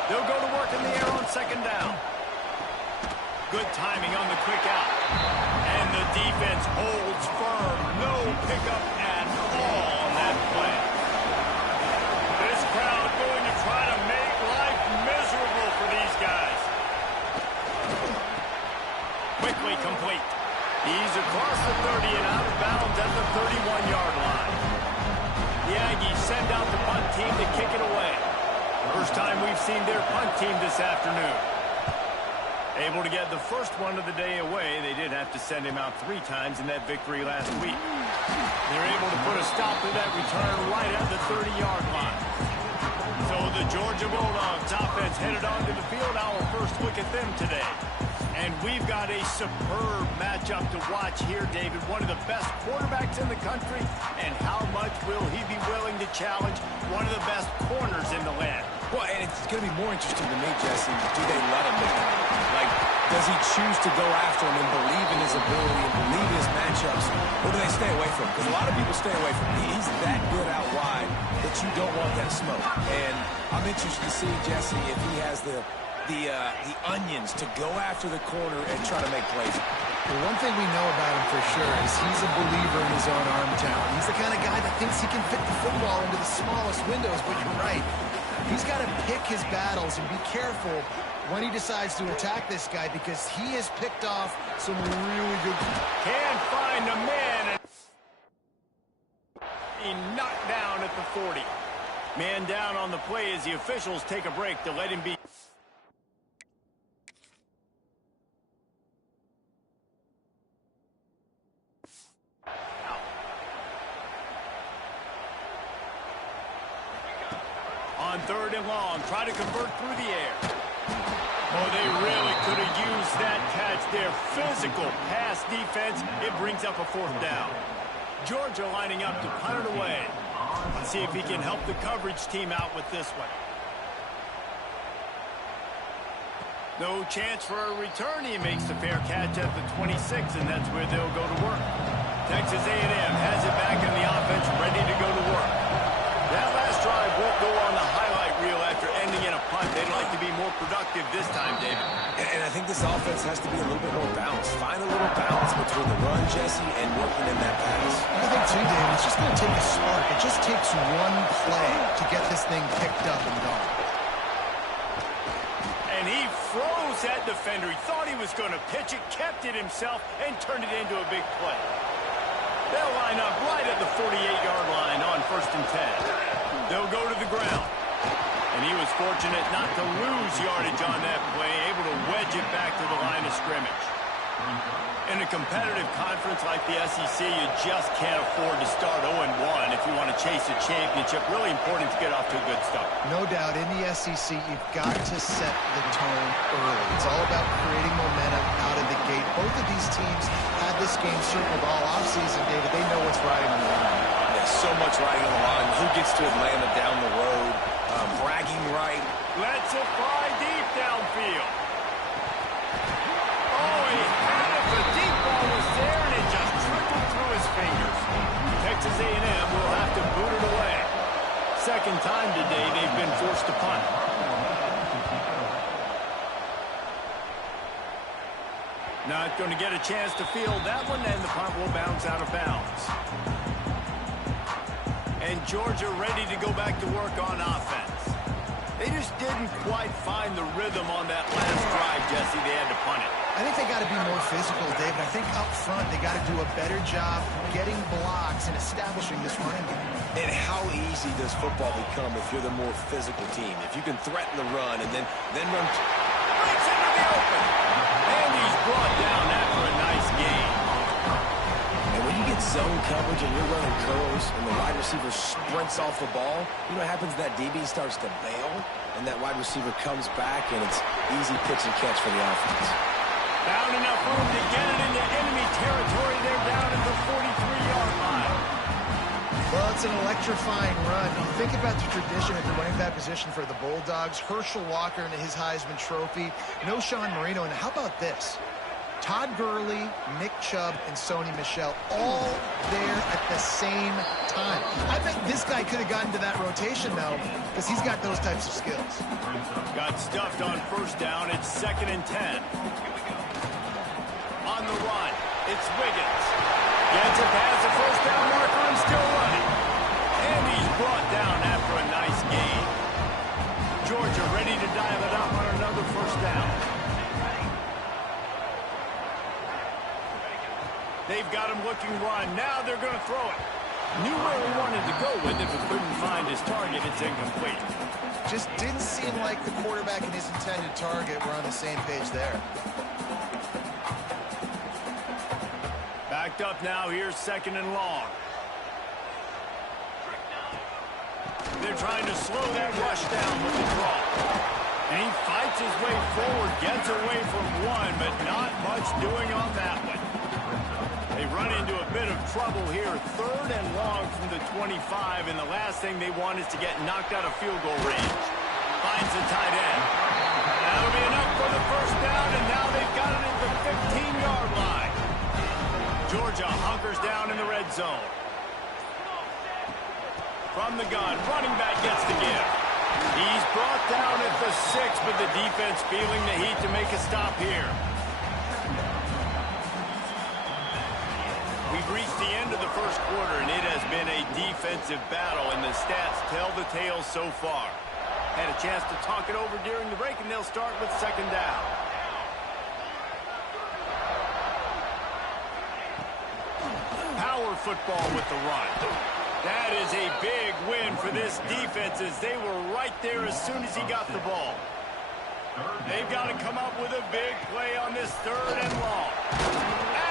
They'll go to work in the air on second down. Good timing on the quick out. And the defense holds firm. No pickup at all on that play. This crowd going to try to make life miserable for these guys. Quickly complete. He's across the 30 and out of bounds at the 31-yard line. The Aggies send out the punt team to kick it away. First time we've seen their punt team this afternoon. Able to get the first one of the day away. They did have to send him out 3 times in that victory last week. They're able to put a stop to that return right at the 30-yard line. So the Georgia Bulldogs offense headed onto the field. Our first look at them today. And we've got a superb matchup to watch here, David. One of the best quarterbacks in the country. And how much will he be willing to challenge one of the best corners in the land? Well, and it's going to be more interesting to me, Jesse, do they let him make it? Like, does he choose to go after him and believe in his ability and believe in his matchups, or do they stay away from him? Because a lot of people stay away from him. He's that good out wide that you don't want that smoke. And I'm interested to see, Jesse, if he has the onions to go after the corner and try to make plays. Well, one thing we know about him for sure is he's a believer in his own arm talent. He's the kind of guy that thinks he can fit the football into the smallest windows, but you're right. He's got to pick his battles and be careful when he decides to attack this guy, because he has picked off some really good... Can't find a man. He knocked down at the 40. Man down on the play as the officials take a break to let him be... On third and long, try to convert through the air. Oh, they really could have used that catch there. Physical pass defense. It brings up a 4th down. Georgia lining up to punt it away. Let's see if he can help the coverage team out with this one. No chance for a return. He makes the fair catch at the 26, and that's where they'll go to work. Texas A&M has it back in the offense, ready to go to work. That last drive won't go on the highlight reel after ending in a punt. They'd like to be more productive this time, David. And I think this offense has to be a little bit more balanced. Find a little balance between the run, Jesse, and working in that pass. I think, too, David, it's just going to take a spark. It just takes one play to get this thing picked up and going. And he froze that defender. He thought he was going to pitch it, kept it himself, and turned it into a big play. They'll line up right at the 48-yard line on 1st and 10. They'll go to the ground. And he was fortunate not to lose yardage on that play, able to wedge it back to the line of scrimmage. In a competitive conference like the SEC, you just can't afford to start 0-1 if you want to chase a championship. Really important to get off to a good start. No doubt, in the SEC, you've got to set the tone early. It's all about creating momentum out of the gate. Both of these teams had this game circled all offseason, David. They know what's riding on the line. There's so much riding on the line. Who gets to Atlanta down the road? Bragging right. Let's it fly deep downfield. Oh, he had it. The deep ball was there, and it just trickled through his fingers. Texas A&M will have to boot it away. Second time today they've been forced to punt. Not going to get a chance to field that one, and the punt will bounce out of bounds. And Georgia ready to go back to work on offense. They just didn't quite find the rhythm on that last drive, Jesse. They had to punt it. I think they got to be more physical, David. I think up front they got to do a better job getting blocks and establishing this running game. And how easy does football become if you're the more physical team? If you can threaten the run and then run. Breaks into the open. And he's brought down after a nice gain. And when you get zone coverage and you're running curls and the wide receiver sprints off the ball, you know what happens? That DB starts to bail, and that wide receiver comes back, and it's easy pitch and catch for the offense. Found enough room to get it into enemy territory. They're down at the 43-yard line. Well, it's an electrifying run. You think about the tradition at the running back position for the Bulldogs. Herschel Walker and his Heisman Trophy. No Sean Marino. And how about this? Todd Gurley, Nick Chubb, and Sony Michel all there at the same time. I bet this guy could have gotten to that rotation, though, because he's got those types of skills. Got stuffed on 1st down. It's 2nd and 10. On the run, it's Wiggins. Gets it past the 1st down marker and still running. And he's brought down after a nice gain. Georgia ready to dial it up on another 1st down. They've got him looking run. Now they're going to throw it. Knew where he wanted to go with it, but couldn't find his target. It's incomplete. Just didn't seem like the quarterback and his intended target were on the same page there. Backed up now. Here's 2nd and long. They're trying to slow that rush down with the draw. And he fights his way forward, gets away from one, but not much doing on that one. They run into a bit of trouble here. 3rd and long from the 25, and the last thing they want is to get knocked out of field goal range. Finds the tight end. That'll be enough for the 1st down, and now they've got it at the 15-yard line. Georgia hunkers down in the red zone. From the gun, running back gets the give. He's brought down at the 6, but the defense feeling the heat to make a stop here. We've reached the end of the 1st quarter, and it has been a defensive battle, and the stats tell the tale so far. Had a chance to talk it over during the break, and they'll start with 2nd down. Power football with the run. That is a big win for this defense, as they were right there as soon as he got the ball. They've got to come up with a big play on this 3rd and long.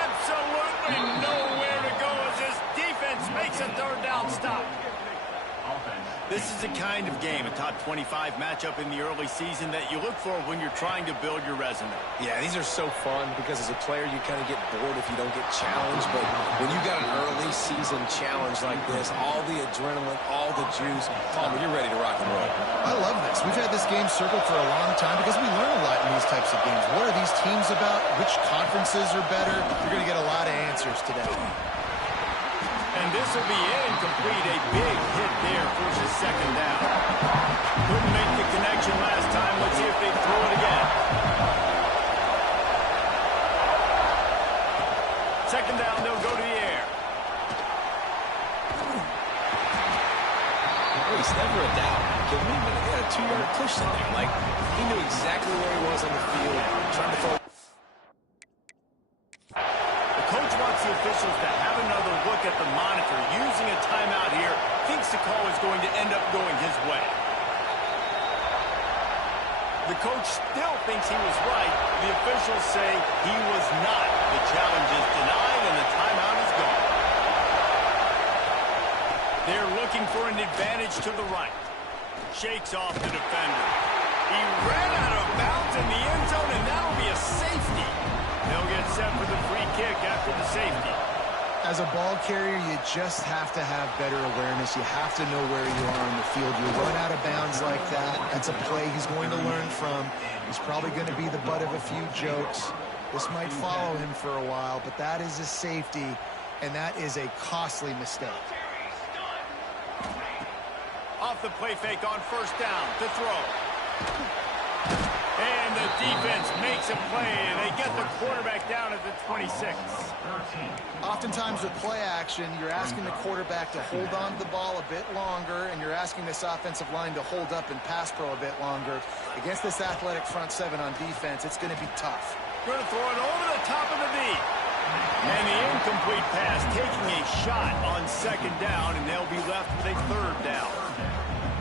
Absolutely nowhere to go as this defense makes a 3rd down stop. This is the kind of game, a top 25 matchup in the early season, that you look for when you're trying to build your resume. Yeah, these are so fun because as a player you kind of get bored if you don't get challenged, but when you got an early season challenge like this, all the adrenaline, all the juice, Palmer, you're ready to rock and roll. I love this. We've had this game circled for a long time because we learn a lot in these types of games. What are these teams about? Which conferences are better? You're going to get a lot of answers today. And this will be incomplete. A big hit there forces 2nd down. Couldn't make the connection last time. Let's see if they throw it again. 2nd down, they'll go to the air. It's never a doubt. kidding me? But he had a 2-yard cushion there. Like, he knew exactly where he was on the field, trying to throw. The coach wants the officials to have another look at the monitor. Using a timeout here, thinks the call is going to end up going his way. The coach still thinks he was right. The officials say he was not. The challenge is denied, and the timeout is gone. They're looking for an advantage to the right. Shakes off the defender. He ran out of bounds in the end zone, and that'll be a safety. They'll get set for the free kick after the safety. As a ball carrier, you just have to have better awareness. You have to know where you are on the field. You run out of bounds like that, that's a play he's going to learn from. He's probably going to be the butt of a few jokes. This might follow him for a while, but that is a safety, and that is a costly mistake. Off the play fake on first down to throw. And the defense makes a play, and they get the quarterback down at the 26. Oftentimes with play action, you're asking the quarterback to hold on to the ball a bit longer, and you're asking this offensive line to hold up and pass pro a bit longer. Against this athletic front seven on defense, it's going to be tough. Going to throw it over the top of the knee. And the incomplete pass taking a shot on second down, and they'll be left with a third down.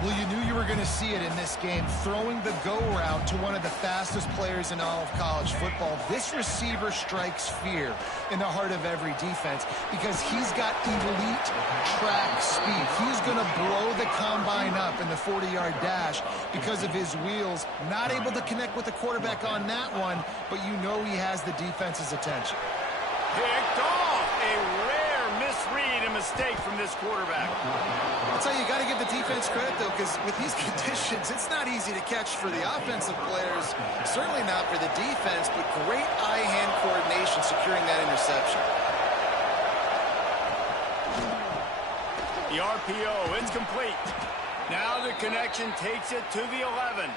Well, you knew you were going to see it in this game, throwing the go route to one of the fastest players in all of college football. This receiver strikes fear in the heart of every defense because he's got elite track speed. He's going to blow the combine up in the 40-yard dash because of his wheels. Not able to connect with the quarterback on that one, but you know he has the defense's attention. Picked off. A rare misread and mistake from this quarterback. I'll tell you, you got to give the defense credit, though, because with these conditions, it's not easy to catch for the offensive players, certainly not for the defense, but great eye-hand coordination securing that interception. The RPO, it's complete. Now the connection takes it to the 11.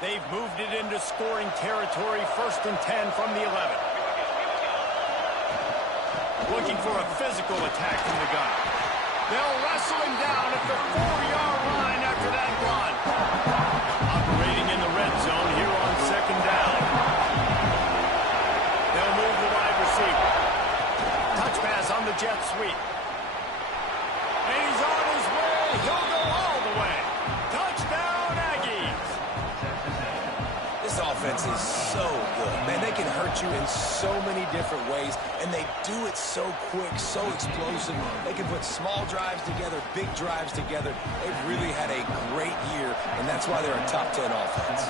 They've moved it into scoring territory, 1st and 10 from the 11. Looking for a physical attack from the gun. They'll wrestle him down at the 4-yard line after that run. Operating in the red zone here on second down. They'll move the wide receiver. Touch pass on the jet sweep. And he's on his way. He'll go all the way. Touchdown, Aggies. This offense is so good. Man, they can hurt you in so many different ways, and they do it so quick, so explosive. They can put small drives together, big drives together. They've really had a great year, and that's why they're a top 10 offense.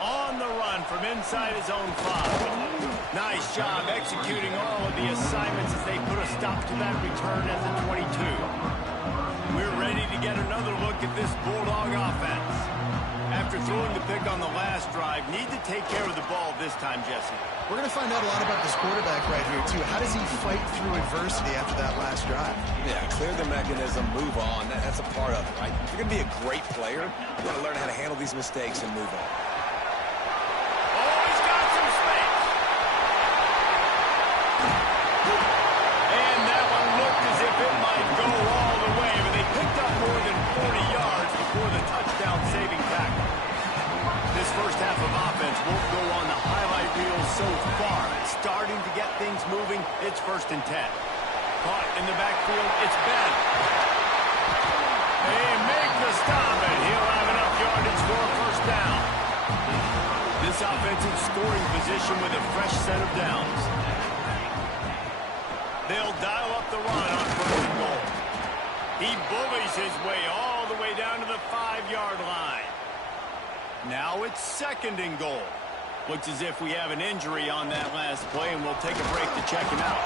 On the run from inside his own 5. Nice job executing all of the assignments as they put a stop to that return at the 22. We're ready to get another look at this Bulldog offense. After throwing the pick on the last drive, need to take care of the ball this time, Jesse. We're going to find out a lot about this quarterback right here, too. How does he fight through adversity after that last drive? Yeah, clear the mechanism, move on. That's a part of it, right? If you're going to be a great player, you got to learn how to handle these mistakes and move on. Oh, he's got some space. And that one looked as if it might go all the way, but they picked up more than 40 yards before the touchdown-saving tackle. This first half of offense won't go on the highlight reel so far. It's starting to get things moving. It's 1st and 10. Caught in the backfield. It's Ben. They make the stop, and he'll have enough yardage for a 1st down. This offensive scoring position with a fresh set of downs. They'll dial up the run on 1st and goal. He bullies his way all the way down to the 5-yard line. Now it's 2nd and goal. Looks as if we have an injury on that last play, and we'll take a break to check him out.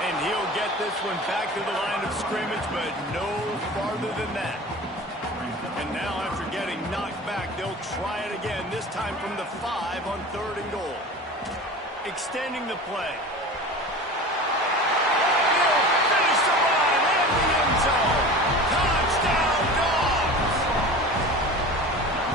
And he'll get this one back to the line of scrimmage, but no farther than that. And now after getting knocked back, they'll try it again, this time from the 5 on 3rd and goal. Extending the play. He'll finish the line and the end zone. Touchdown, Dogs!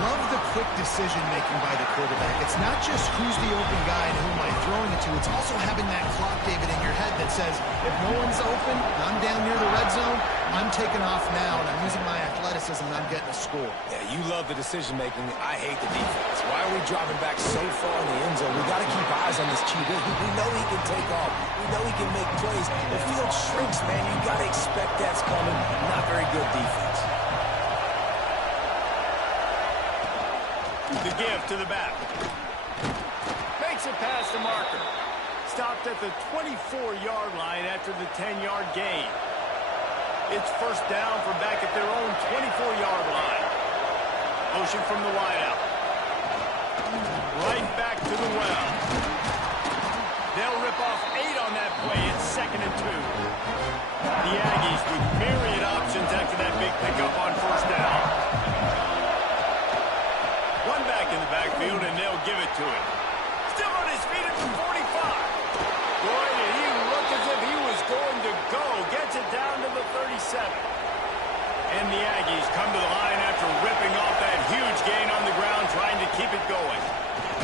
Love the quick quick decision-making by the quarterback. It's not just who's the open guy and who am I throwing it to. It's also having that clock, David, in your head that says, if no one's open and I'm down near the red zone, I'm taking off now, and I'm using my athleticism, and I'm getting a score. Yeah, you love the decision-making. I hate the defense. Why are we dropping back so far in the end zone? We got to keep eyes on this cheetah. We know he can take off. We know he can make plays. The field shrinks, man. You got to expect that's coming. Not very good defense. The give to the back. Makes it past the marker. Stopped at the 24-yard line after the 10-yard gain. It's first down from back at their own 24-yard line. Motion from the wideout. Right back to the well. They'll rip off 8 on that play. It's 2nd and 2. The Aggies with myriad options after that big pickup on first down. One back in the backfield, and they'll give it to him. Still on his feet at the 45. Boy, did he look as if he was going to go. Gets it down to the 37. And the Aggies come to the line after ripping off that huge gain on the ground, trying to keep it going.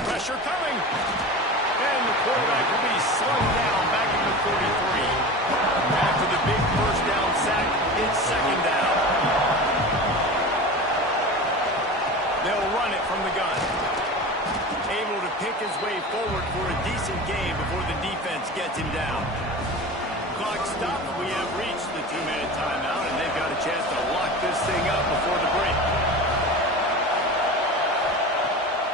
Pressure coming. And the quarterback will be slowed down back at the 43. After the big first down sack, it's 2nd down. They'll run it from the gun. Able to pick his way forward for a decent gain before the defense gets him down. Clock stopped. We have reached the 2-minute timeout, and they've got a chance to lock this thing up before the break.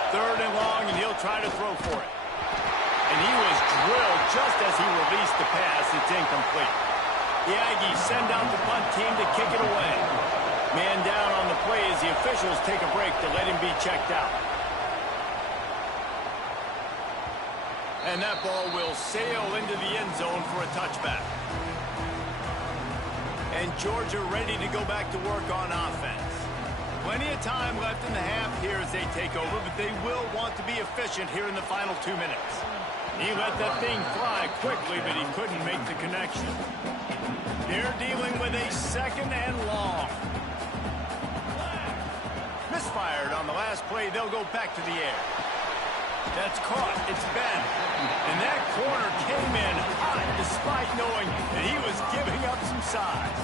3rd and long, and he'll try to throw for it. And he was drilled just as he released the pass. It's incomplete. The Aggies send out the punt team to kick it away. Man down on the play as the officials take a break to let him be checked out. And that ball will sail into the end zone for a touchback. And Georgia ready to go back to work on offense. Plenty of time left in the half here as they take over, but they will want to be efficient here in the final 2 minutes. He let that thing fly quickly, but he couldn't make the connection. They're dealing with a 2nd and long. Misfired on the last play. They'll go back to the air. That's caught. It's Ben. And that corner came in hot despite knowing that he was giving up some size.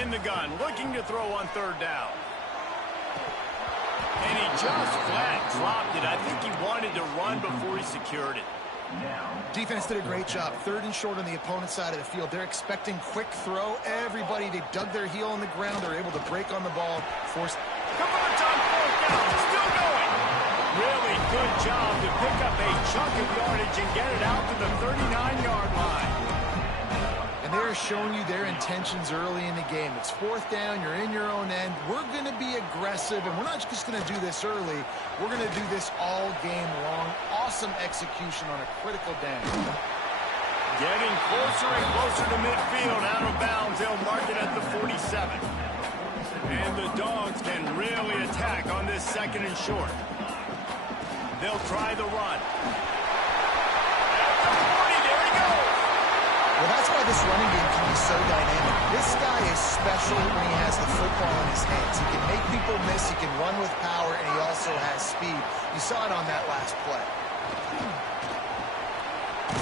In the gun, looking to throw on 3rd down. And he just flat dropped it. I think he wanted to run before he secured it. Defense did a great job. 3rd and short on the opponent's side of the field. They're expecting quick throw. Everybody, they dug their heel on the ground. They're able to break on the ball. Force. Converts on 4th down. Still going. Really good job to pick up a chunk of yardage and get it out to the 39-yard line. And they're showing you their intentions early in the game. It's 4th down. You're in your own end. We're going to be aggressive, and we're not just going to do this early. We're going to do this all game long. Awesome execution on a critical down. Getting closer and closer to midfield. Out of bounds. They'll mark it at the 47. And the Dogs can really attack on this 2nd and short. They'll try the run. At the 40. There he goes. Well, that's why this running game can be so dynamic. This guy is special when he has the football in his hands. He can make people miss, he can run with power, and he also has speed. You saw it on that last play.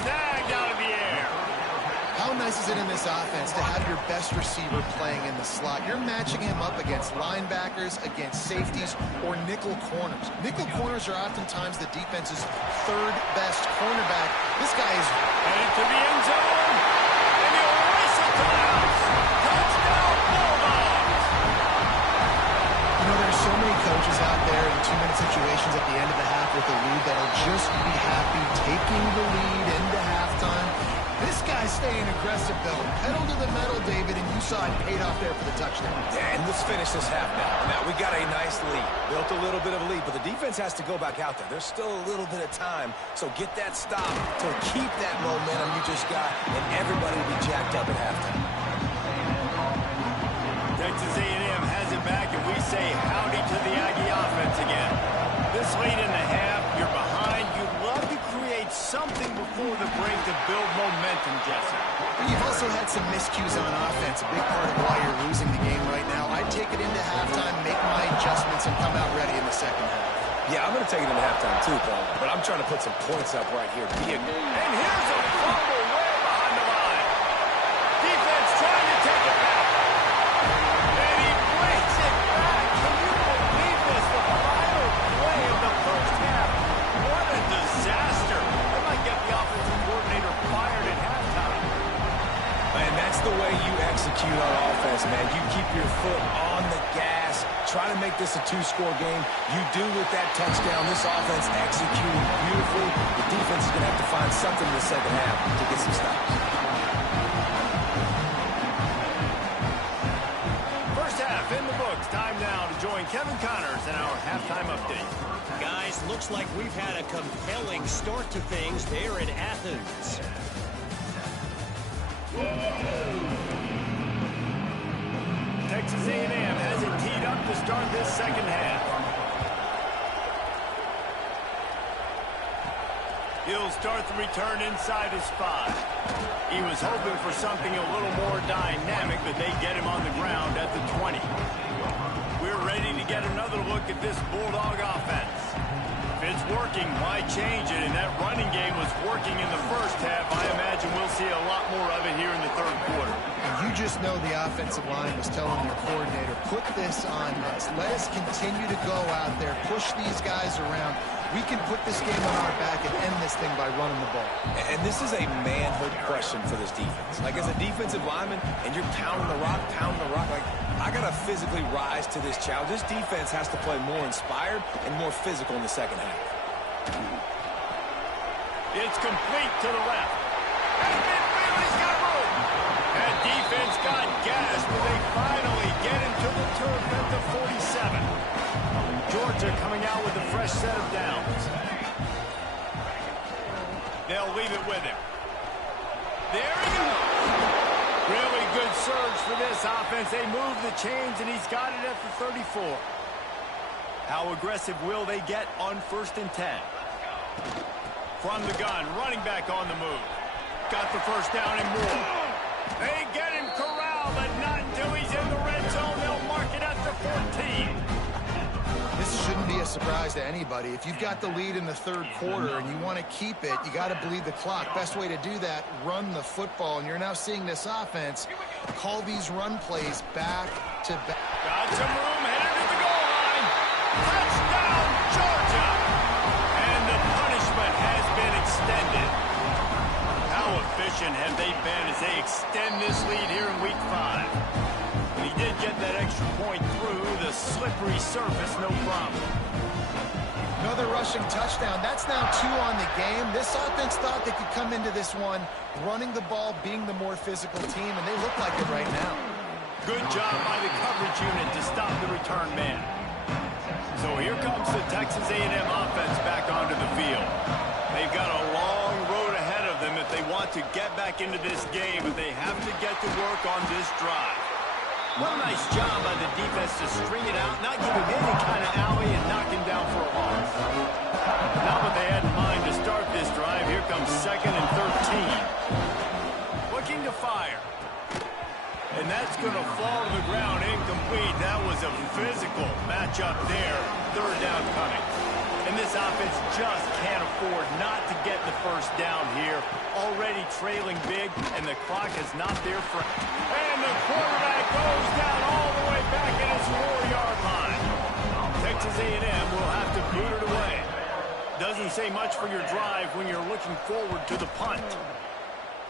Snagged out of the air. How nice is it in this offense to have your best receiver playing in the slot? You're matching him up against linebackers, against safeties, or nickel corners. Nickel corners are oftentimes the defense's 3rd best cornerback. This guy is headed to the end zone. And he'll race it to the house. Touchdown, Bulldogs. You know, there's so many coaches out there in 2-minute situations at the end of the half with a lead that'll just be happy taking the lead into halftime. This guy's staying aggressive, though. Pedal to the metal, David, and you saw it paid off there for the touchdown. Yeah, and let's finish this half now. Now, we got a nice lead. Built a little bit of a lead, but the defense has to go back out there. There's still a little bit of time, so get that stop to keep that momentum you just got, and everybody will be jacked up at halftime. Texas A&M has it back, and we say howdy to the Aggie offense again. This late in the half, you're behind. You'd love to create something before before the break to build momentum, Jesse. You've also had some miscues on offense, a big part of why you're losing the game right now. I'd take it into halftime, make my adjustments, and come out ready in the second half. Yeah, I'm going to take it into halftime too, Paul, but I'm trying to put some points up right here. And here's a fumble way behind the line. Defense trying to take it back. And he breaks it back. Can you believe this? The final play of the first half. What a disaster. That might get the offensive coordinator fired at halftime. And that's the way you execute on offense, man. You keep your foot on the gas, try to make this a two-score game. You do with that touchdown. This offense executing beautifully. The defense is going to have to find something in the second half to get some stops. First half in the books. Time now to join Kevin Connors in our halftime update. Guys, looks like we've had a compelling start to things there in Athens. Texas A&M has it teed up to start this second half. He'll start the return inside his 5. He was hoping for something a little more dynamic, but they get him on the ground at the 20. We're ready to get another look at this Bulldog offense. If it's working, why change it? And that running game was working in the first half. I imagine we'll see a lot more of it here in the third quarter. You just know the offensive line was telling their coordinator, put this on us. Let us continue to go out there, push these guys around. We can put this game on our back and end this thing by running the ball. And this is a manhood question for this defense. Like, as a defensive lineman, and you're pounding the rock, like, I got to physically rise to this challenge. This defense has to play more inspired and more physical in the second half. It's complete to the left. And McMillan's got room. That defense got gas, but they finally get him to the turf at the 47. Georgia coming out with a fresh set of downs. They'll leave it with him. There he goes. Really good surge for this offense. They move the chains, and he's got it at the 34. How aggressive will they get on 1st and 10? From the gun, running back on the move. Got the first down and more. They get him corralled, but not until he's in the red zone. They'll mark it at the 14. This shouldn't be a surprise to anybody. If you've got the lead in the third quarter and you want to keep it, you got to bleed the clock. Best way to do that, run the football. And you're now seeing this offense call these run plays back to back. Got some room, headed to the goal line. Touchdown, Georgia! And the punishment has been extended. How efficient have they been as they extend this lead here in Week 5? He did get that extra point through the slippery surface, no problem. Another rushing touchdown. That's now 2 on the game. This offense thought they could come into this one running the ball, being the more physical team, and they look like it right now. Good job by the coverage unit to stop the return man. So here comes the Texas A&M offense back onto the field. They've got a long road ahead of them if they want to get back into this game, but they have to get to work on this drive. What a nice job by the defense to string it out, not give him any kind of alley, and knock him down for a loss. Not what they had in mind to start this drive. Here comes 2nd and 13. Looking to fire. And that's going to fall to the ground incomplete. That was a physical matchup there. 3rd down coming. And this offense just can't afford not to get the first down here. Already trailing big, and the clock is not there for... And the quarterback goes down all the way back at his 4-yard line. Texas A&M will have to boot it away. Doesn't say much for your drive when you're looking forward to the punt.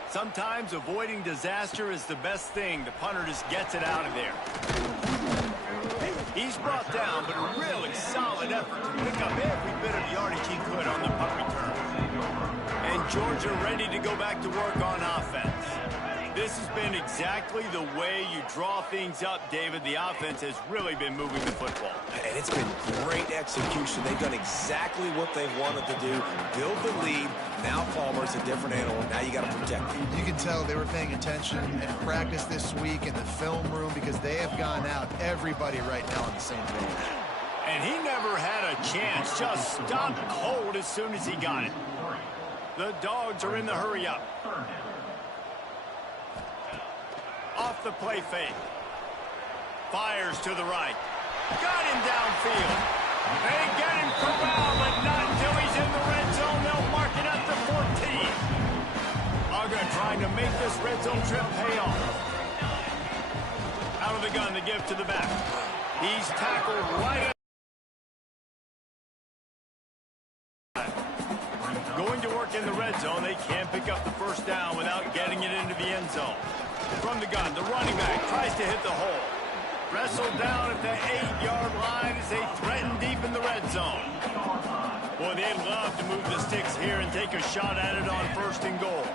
Sometimes avoiding disaster is the best thing. The punter just gets it out of there. He's brought down, but a really solid effort to pick up every bit of yardage he could on the punt return. And Georgia ready to go back to work on offense. This has been exactly the way you draw things up, David. The offense has really been moving the football. And it's been great execution. They've done exactly what they've wanted to do. Build the lead. Now Palmer's a different animal. Now you got to protect him. You can tell they were paying attention in practice this week in the film room because they have gone out, everybody right now on the same page. And he never had a chance. Just stopped cold as soon as he got it. The Dogs are in the hurry-up. Off the play fake. Fires to the right. Got him downfield. They get him corralled, but not until he's in the red zone. They'll mark it up to 14. Uga trying to make this red zone trip pay off. Out of the gun to give to the back. He's tackled right at. Going to work in the red zone. They can't pick up the first down without getting it into the end zone. From the gun, the running back tries to hit the hole. Wrestled down at the 8-yard line as they threaten deep in the red zone. Boy, they'd love to move the sticks here and take a shot at it on 1st and goal.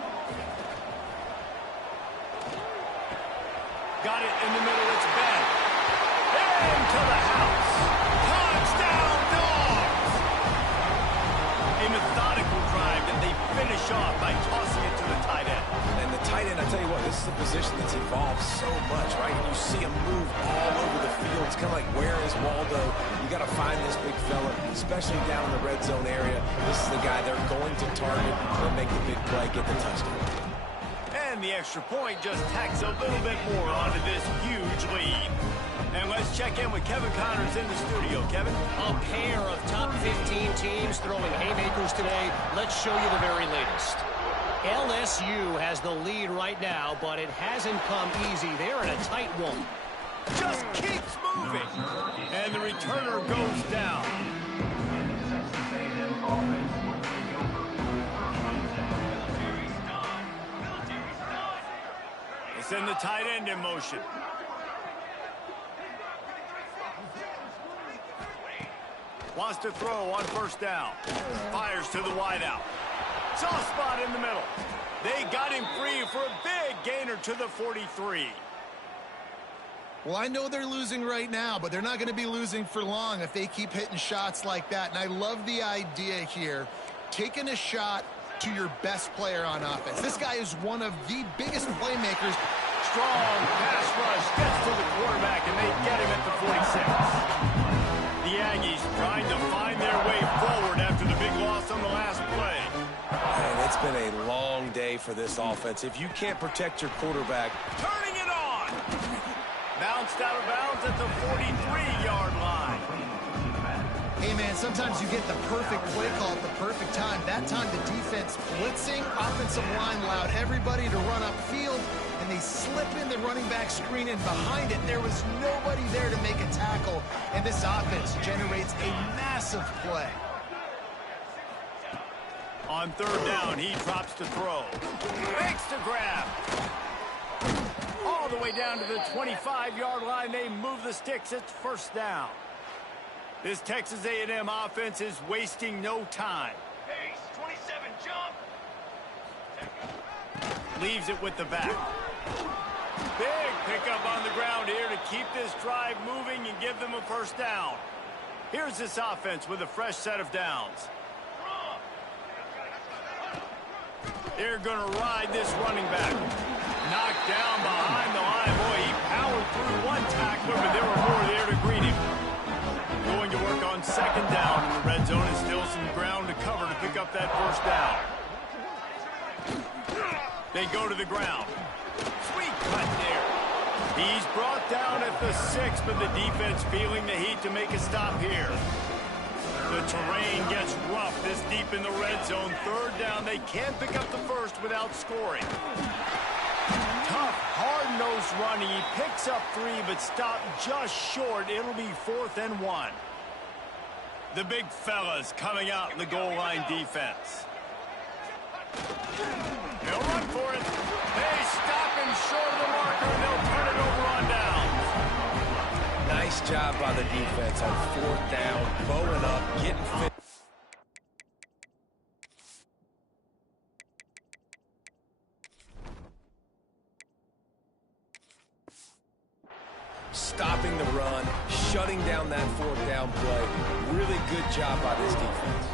Got it in the middle. It's Ben. Into the house. Touchdown, Dogs! A methodical drive that they finish off by tossing it to the tight end. And the tight end, I tell you what, this is a position that's evolved so much, right? And you see him move all over the field. It's kind of like, where is Waldo? You got to find this big fella, especially down in the red zone area. This is the guy they're going to target and make the big play, get the touchdown. And the extra point just tacks a little bit more onto this huge lead. And let's check in with Kevin Connors in the studio. Kevin? A pair of top 15 teams throwing haymakers today. Let's show you the very latest. LSU has the lead right now, but it hasn't come easy. They're in a tight one. Just keeps moving. And the returner goes down. They send the tight end in motion. Wants to throw on 1st down. Fires to the wideout. Soft spot in the middle. They got him free for a big gainer to the 43. Well, I know they're losing right now, but they're not going to be losing for long if they keep hitting shots like that. And I love the idea here, taking a shot to your best player on offense. This guy is one of the biggest playmakers. Strong pass rush gets to the quarterback, and they get him at the 46. The Aggies trying to find their way forward after the big loss on the last play. And it's been a long day for this offense. If you can't protect your quarterback. Turning it on. Bounced out of bounds at the 43-yard line. Hey, man, sometimes you get the perfect play call at the perfect time. That time the defense blitzing, offensive line allowed everybody to run upfield, and they slip in the running back screen, and behind it, there was nobody there to make a tackle, and this offense generates a massive play. On 3rd down, he drops to throw. Makes the grab. All the way down to the 25-yard line, they move the sticks. It's 1st down. This Texas A&M offense is wasting no time. Pace, 27, jump. Leaves it with the back. Big pickup on the ground here to keep this drive moving and give them a 1st down. Here's this offense with a fresh set of downs. They're going to ride this running back. Knocked down behind the line. Boy, he powered through one tackler, but there were more there to greet him. Going to work on 2nd down in the red zone, and still some ground to cover to pick up that 1st down. They go to the ground. Sweet cut there. He's brought down at the 6, but the defense feeling the heat to make a stop here. The terrain gets rough this deep in the red zone. 3rd down, they can't pick up the 1st without scoring. Tough, hard-nosed running. He picks up 3, but stopped just short. It'll be 4th and 1. The big fellas coming out in the goal line defense. They'll run for it. They stop him short of the marker, and they'll turn it over on downs. Nice job by the defense on 4th down, bowing up, getting fit. Stopping the run, shutting down that 4th down play. Really good job by this defense.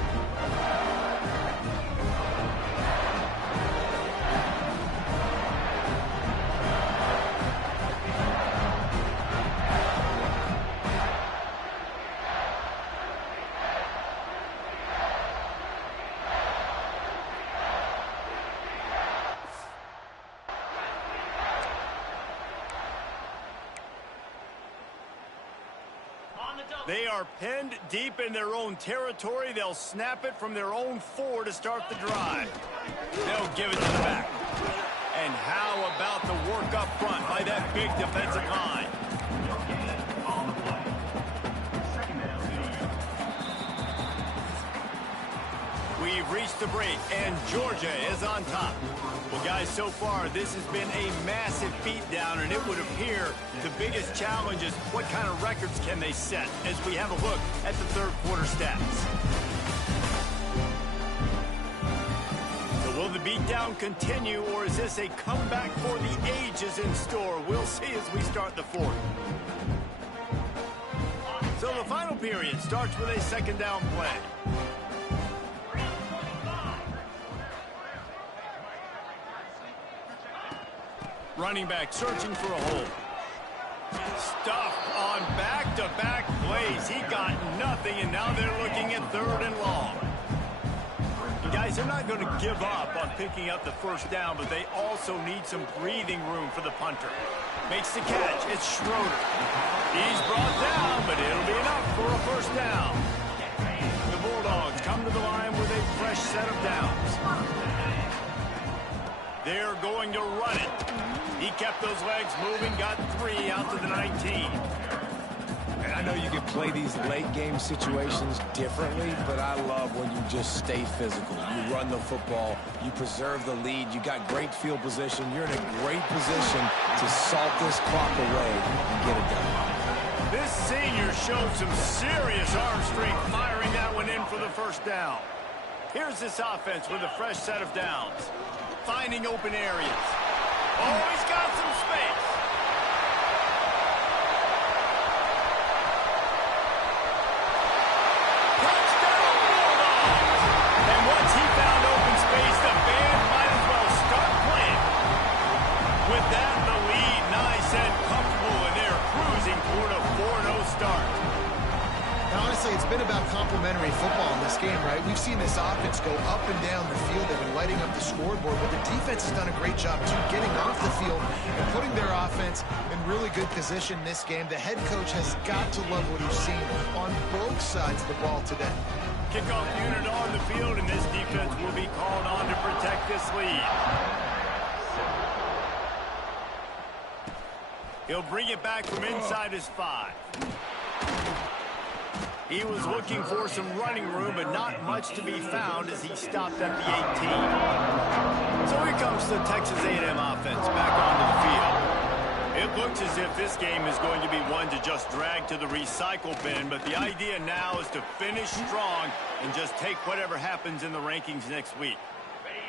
They are pinned deep in their own territory. They'll snap it from their own 4 to start the drive. They'll give it to the back. And how about the work up front by that big defensive line? We've reached the break, and Georgia is on top. Well, guys, so far, this has been a massive beatdown, and it would appear the biggest challenge is what kind of records can they set as we have a look at the third quarter stats. So will the beatdown continue, or is this a comeback for the ages in store? We'll see as we start the fourth. So the final period starts with a second down play. Running back searching for a hole. Stuffed on back-to-back plays. He got nothing, and now they're looking at third and long. And guys, they're not going to give up on picking up the first down, but they also need some breathing room for the punter. Makes the catch. It's Schroeder. He's brought down, but it'll be enough for a first down. The Bulldogs come to the line with a fresh set of downs. They're going to run it. He kept those legs moving, got 3 out to the 19. And I know you can play these late game situations differently, but I love when you just stay physical. You run the football, you preserve the lead, you got great field position, you're in a great position to salt this clock away and get it done. This senior showed some serious arm strength firing that one in for the first down. Here's this offense with a fresh set of downs. Finding open areas. Oh, he's got some space. Touchdown, Bulldogs! And once he found open space, the band might as well start playing. With that, the lead nice and comfortable, and they're cruising toward a 4-0 start. Honestly, it's been about complementary football in this game, right? We've seen this offense go up and down the field. They've been lighting up the scoreboard, but the defense has done a great job, too, getting off the field and putting their offense in really good position in this game. The head coach has got to love what he's seen on both sides of the ball today. Kickoff unit on the field, and this defense will be called on to protect this lead. He'll bring it back from inside his 5. He was looking for some running room, but not much to be found as he stopped at the 18. So here comes the Texas A&M offense back onto the field. It looks as if this game is going to be one to just drag to the recycle bin, but the idea now is to finish strong and just take whatever happens in the rankings next week.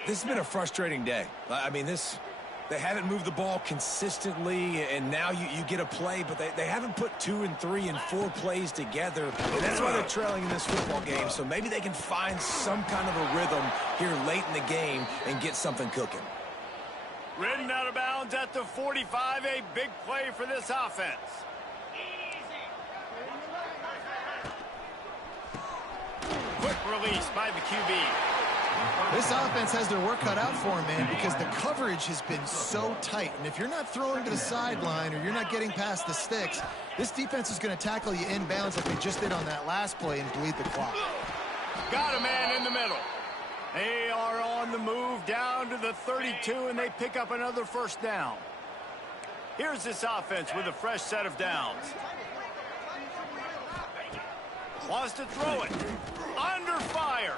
This has been a frustrating day. I mean, they haven't moved the ball consistently, and now you get a play, but they haven't put 2 and 3 and 4 plays together, and that's why they're trailing in this football game. So maybe they can find some kind of a rhythm here late in the game and get something cooking. Ridden out of bounds at the 45, a big play for this offense. Quick release by the QB. This offense has their work cut out for them, man, because the coverage has been so tight. And if you're not throwing to the sideline or you're not getting past the sticks, this defense is going to tackle you inbounds like they just did on that last play and bleed the clock. Got a man in the middle. They are on the move down to the 32, and they pick up another first down. Here's this offense with a fresh set of downs. Wants to throw it. Under fire.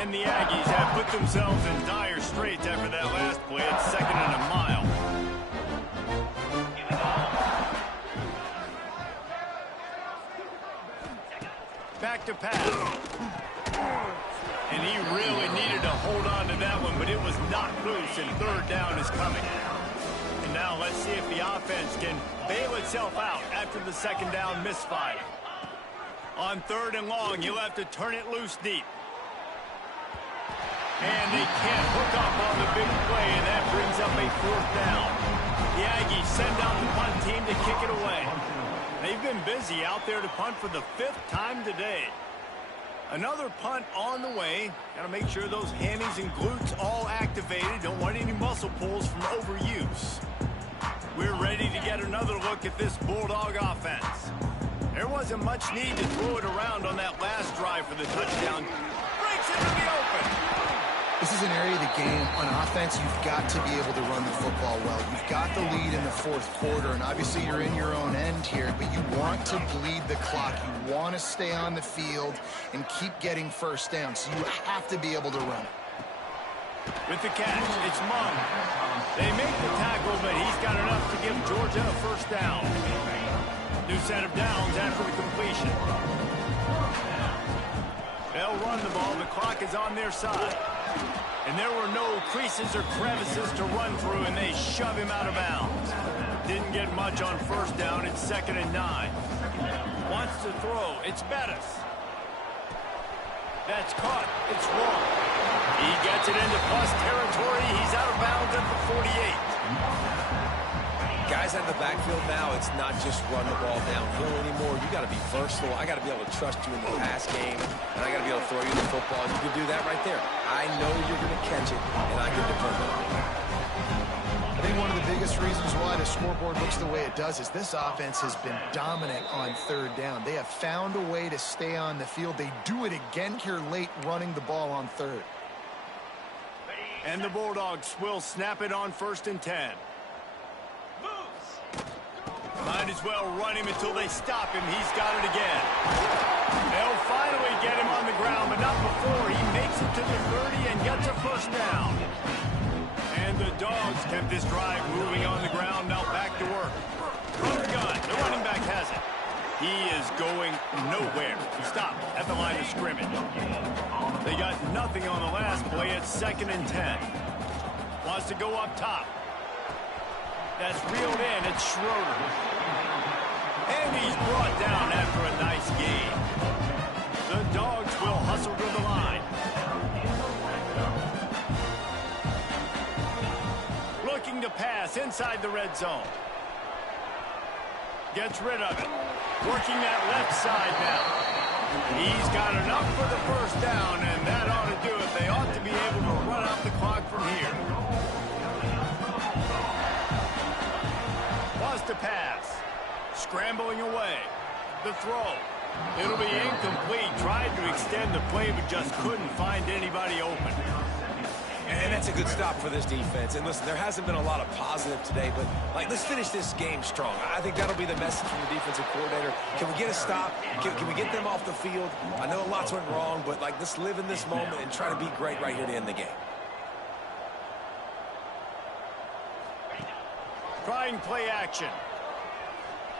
And the Aggies have put themselves in dire straits after that last play at 2nd and a mile. Back to pass. And he really needed to hold on to that one, but it was not loose, and third down is coming. And now let's see if the offense can bail itself out after the second down misfire. On 3rd and long, you'll have to turn it loose deep. And they can't hook up on the big play, and that brings up a 4th down. The Aggies send out the punt team to kick it away. They've been busy out there to punt for the 5th time today. Another punt on the way. Got to make sure those hammies and glutes all activated. Don't want any muscle pulls from overuse. We're to get another look at this Bulldog offense. There wasn't much need to throw it around on that last drive for the touchdown. Breaks into the open. This is an area of the game on offense you've got to be able to run the football well. You've got the lead in the fourth quarter, and obviously you're in your own end here, but you want to bleed the clock. You want to stay on the field and keep getting first down, so you have to be able to run it. With the catch, it's Monk. They make the tackle, but he's got enough to give Georgia a first down. New set of downs after the completion. They'll run the ball. The clock is on their side. And there were no creases or crevices to run through, and they shove him out of bounds. Didn't get much on first down. It's 2nd and 9. Wants to throw. It's Bettis. That's caught. It's wrong. He gets it into plus territory. He's out of bounds at the 48. Guys out of the backfield now, it's not just run the ball downhill anymore. You got to be versatile. I got to be able to trust you in the pass game, and I got to be able to throw you the football. You can do that right there. I know you're going to catch it, and I can depend on it. I think one of the biggest reasons why the scoreboard looks the way it does is this offense has been dominant on third down. They have found a way to stay on the field. They do it again here late, running the ball on third. And the Bulldogs will snap it on 1st and 10. Might as well run him until they stop him. He's got it again. They'll finally get him on the ground, but not before he makes it to the 30 and gets a first down. And the Dogs kept this drive moving on the ground. Now back to work. Run the gun. The running back has it. He is going nowhere. Stop at the line of scrimmage. They got nothing on the last play. It's 2nd and 10. Wants to go up top. That's reeled in. It's Schroeder. And he's brought down after a nice gain. The Dogs will hustle to the line. Looking to pass inside the red zone. Gets rid of it. Working that left side now. He's got enough for the first down, and that ought to do it. They ought to be able to run out the clock from here. Wants to pass. Scrambling away. The throw. It'll be incomplete. Tried to extend the play, but just couldn't find anybody open. And that's a good stop for this defense. And listen, there hasn't been a lot of positive today, but let's finish this game strong. I think that'll be the message from the defensive coordinator. Can we get a stop? Can we get them off the field? I know lots went wrong, but let's live in this moment and try to be great right here to end the game. Trying play action.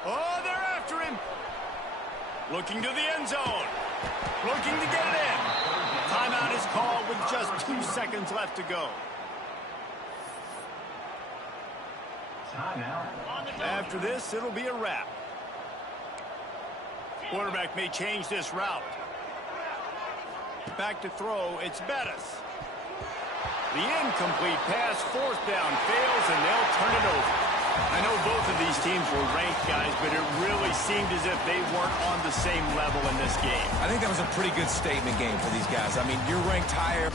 Oh, they're after him. Looking to the end zone. Looking to get it in. Timeout is called with just 2 seconds left to go. After this, it'll be a wrap. Quarterback may change this route. Back to throw. It's Bettis. The incomplete pass, 4th down, fails, and they'll turn it over. I know both of these teams were ranked, guys, but it really seemed as if they weren't on the same level in this game. I think that was a pretty good statement game for these guys. I mean, you're ranked higher.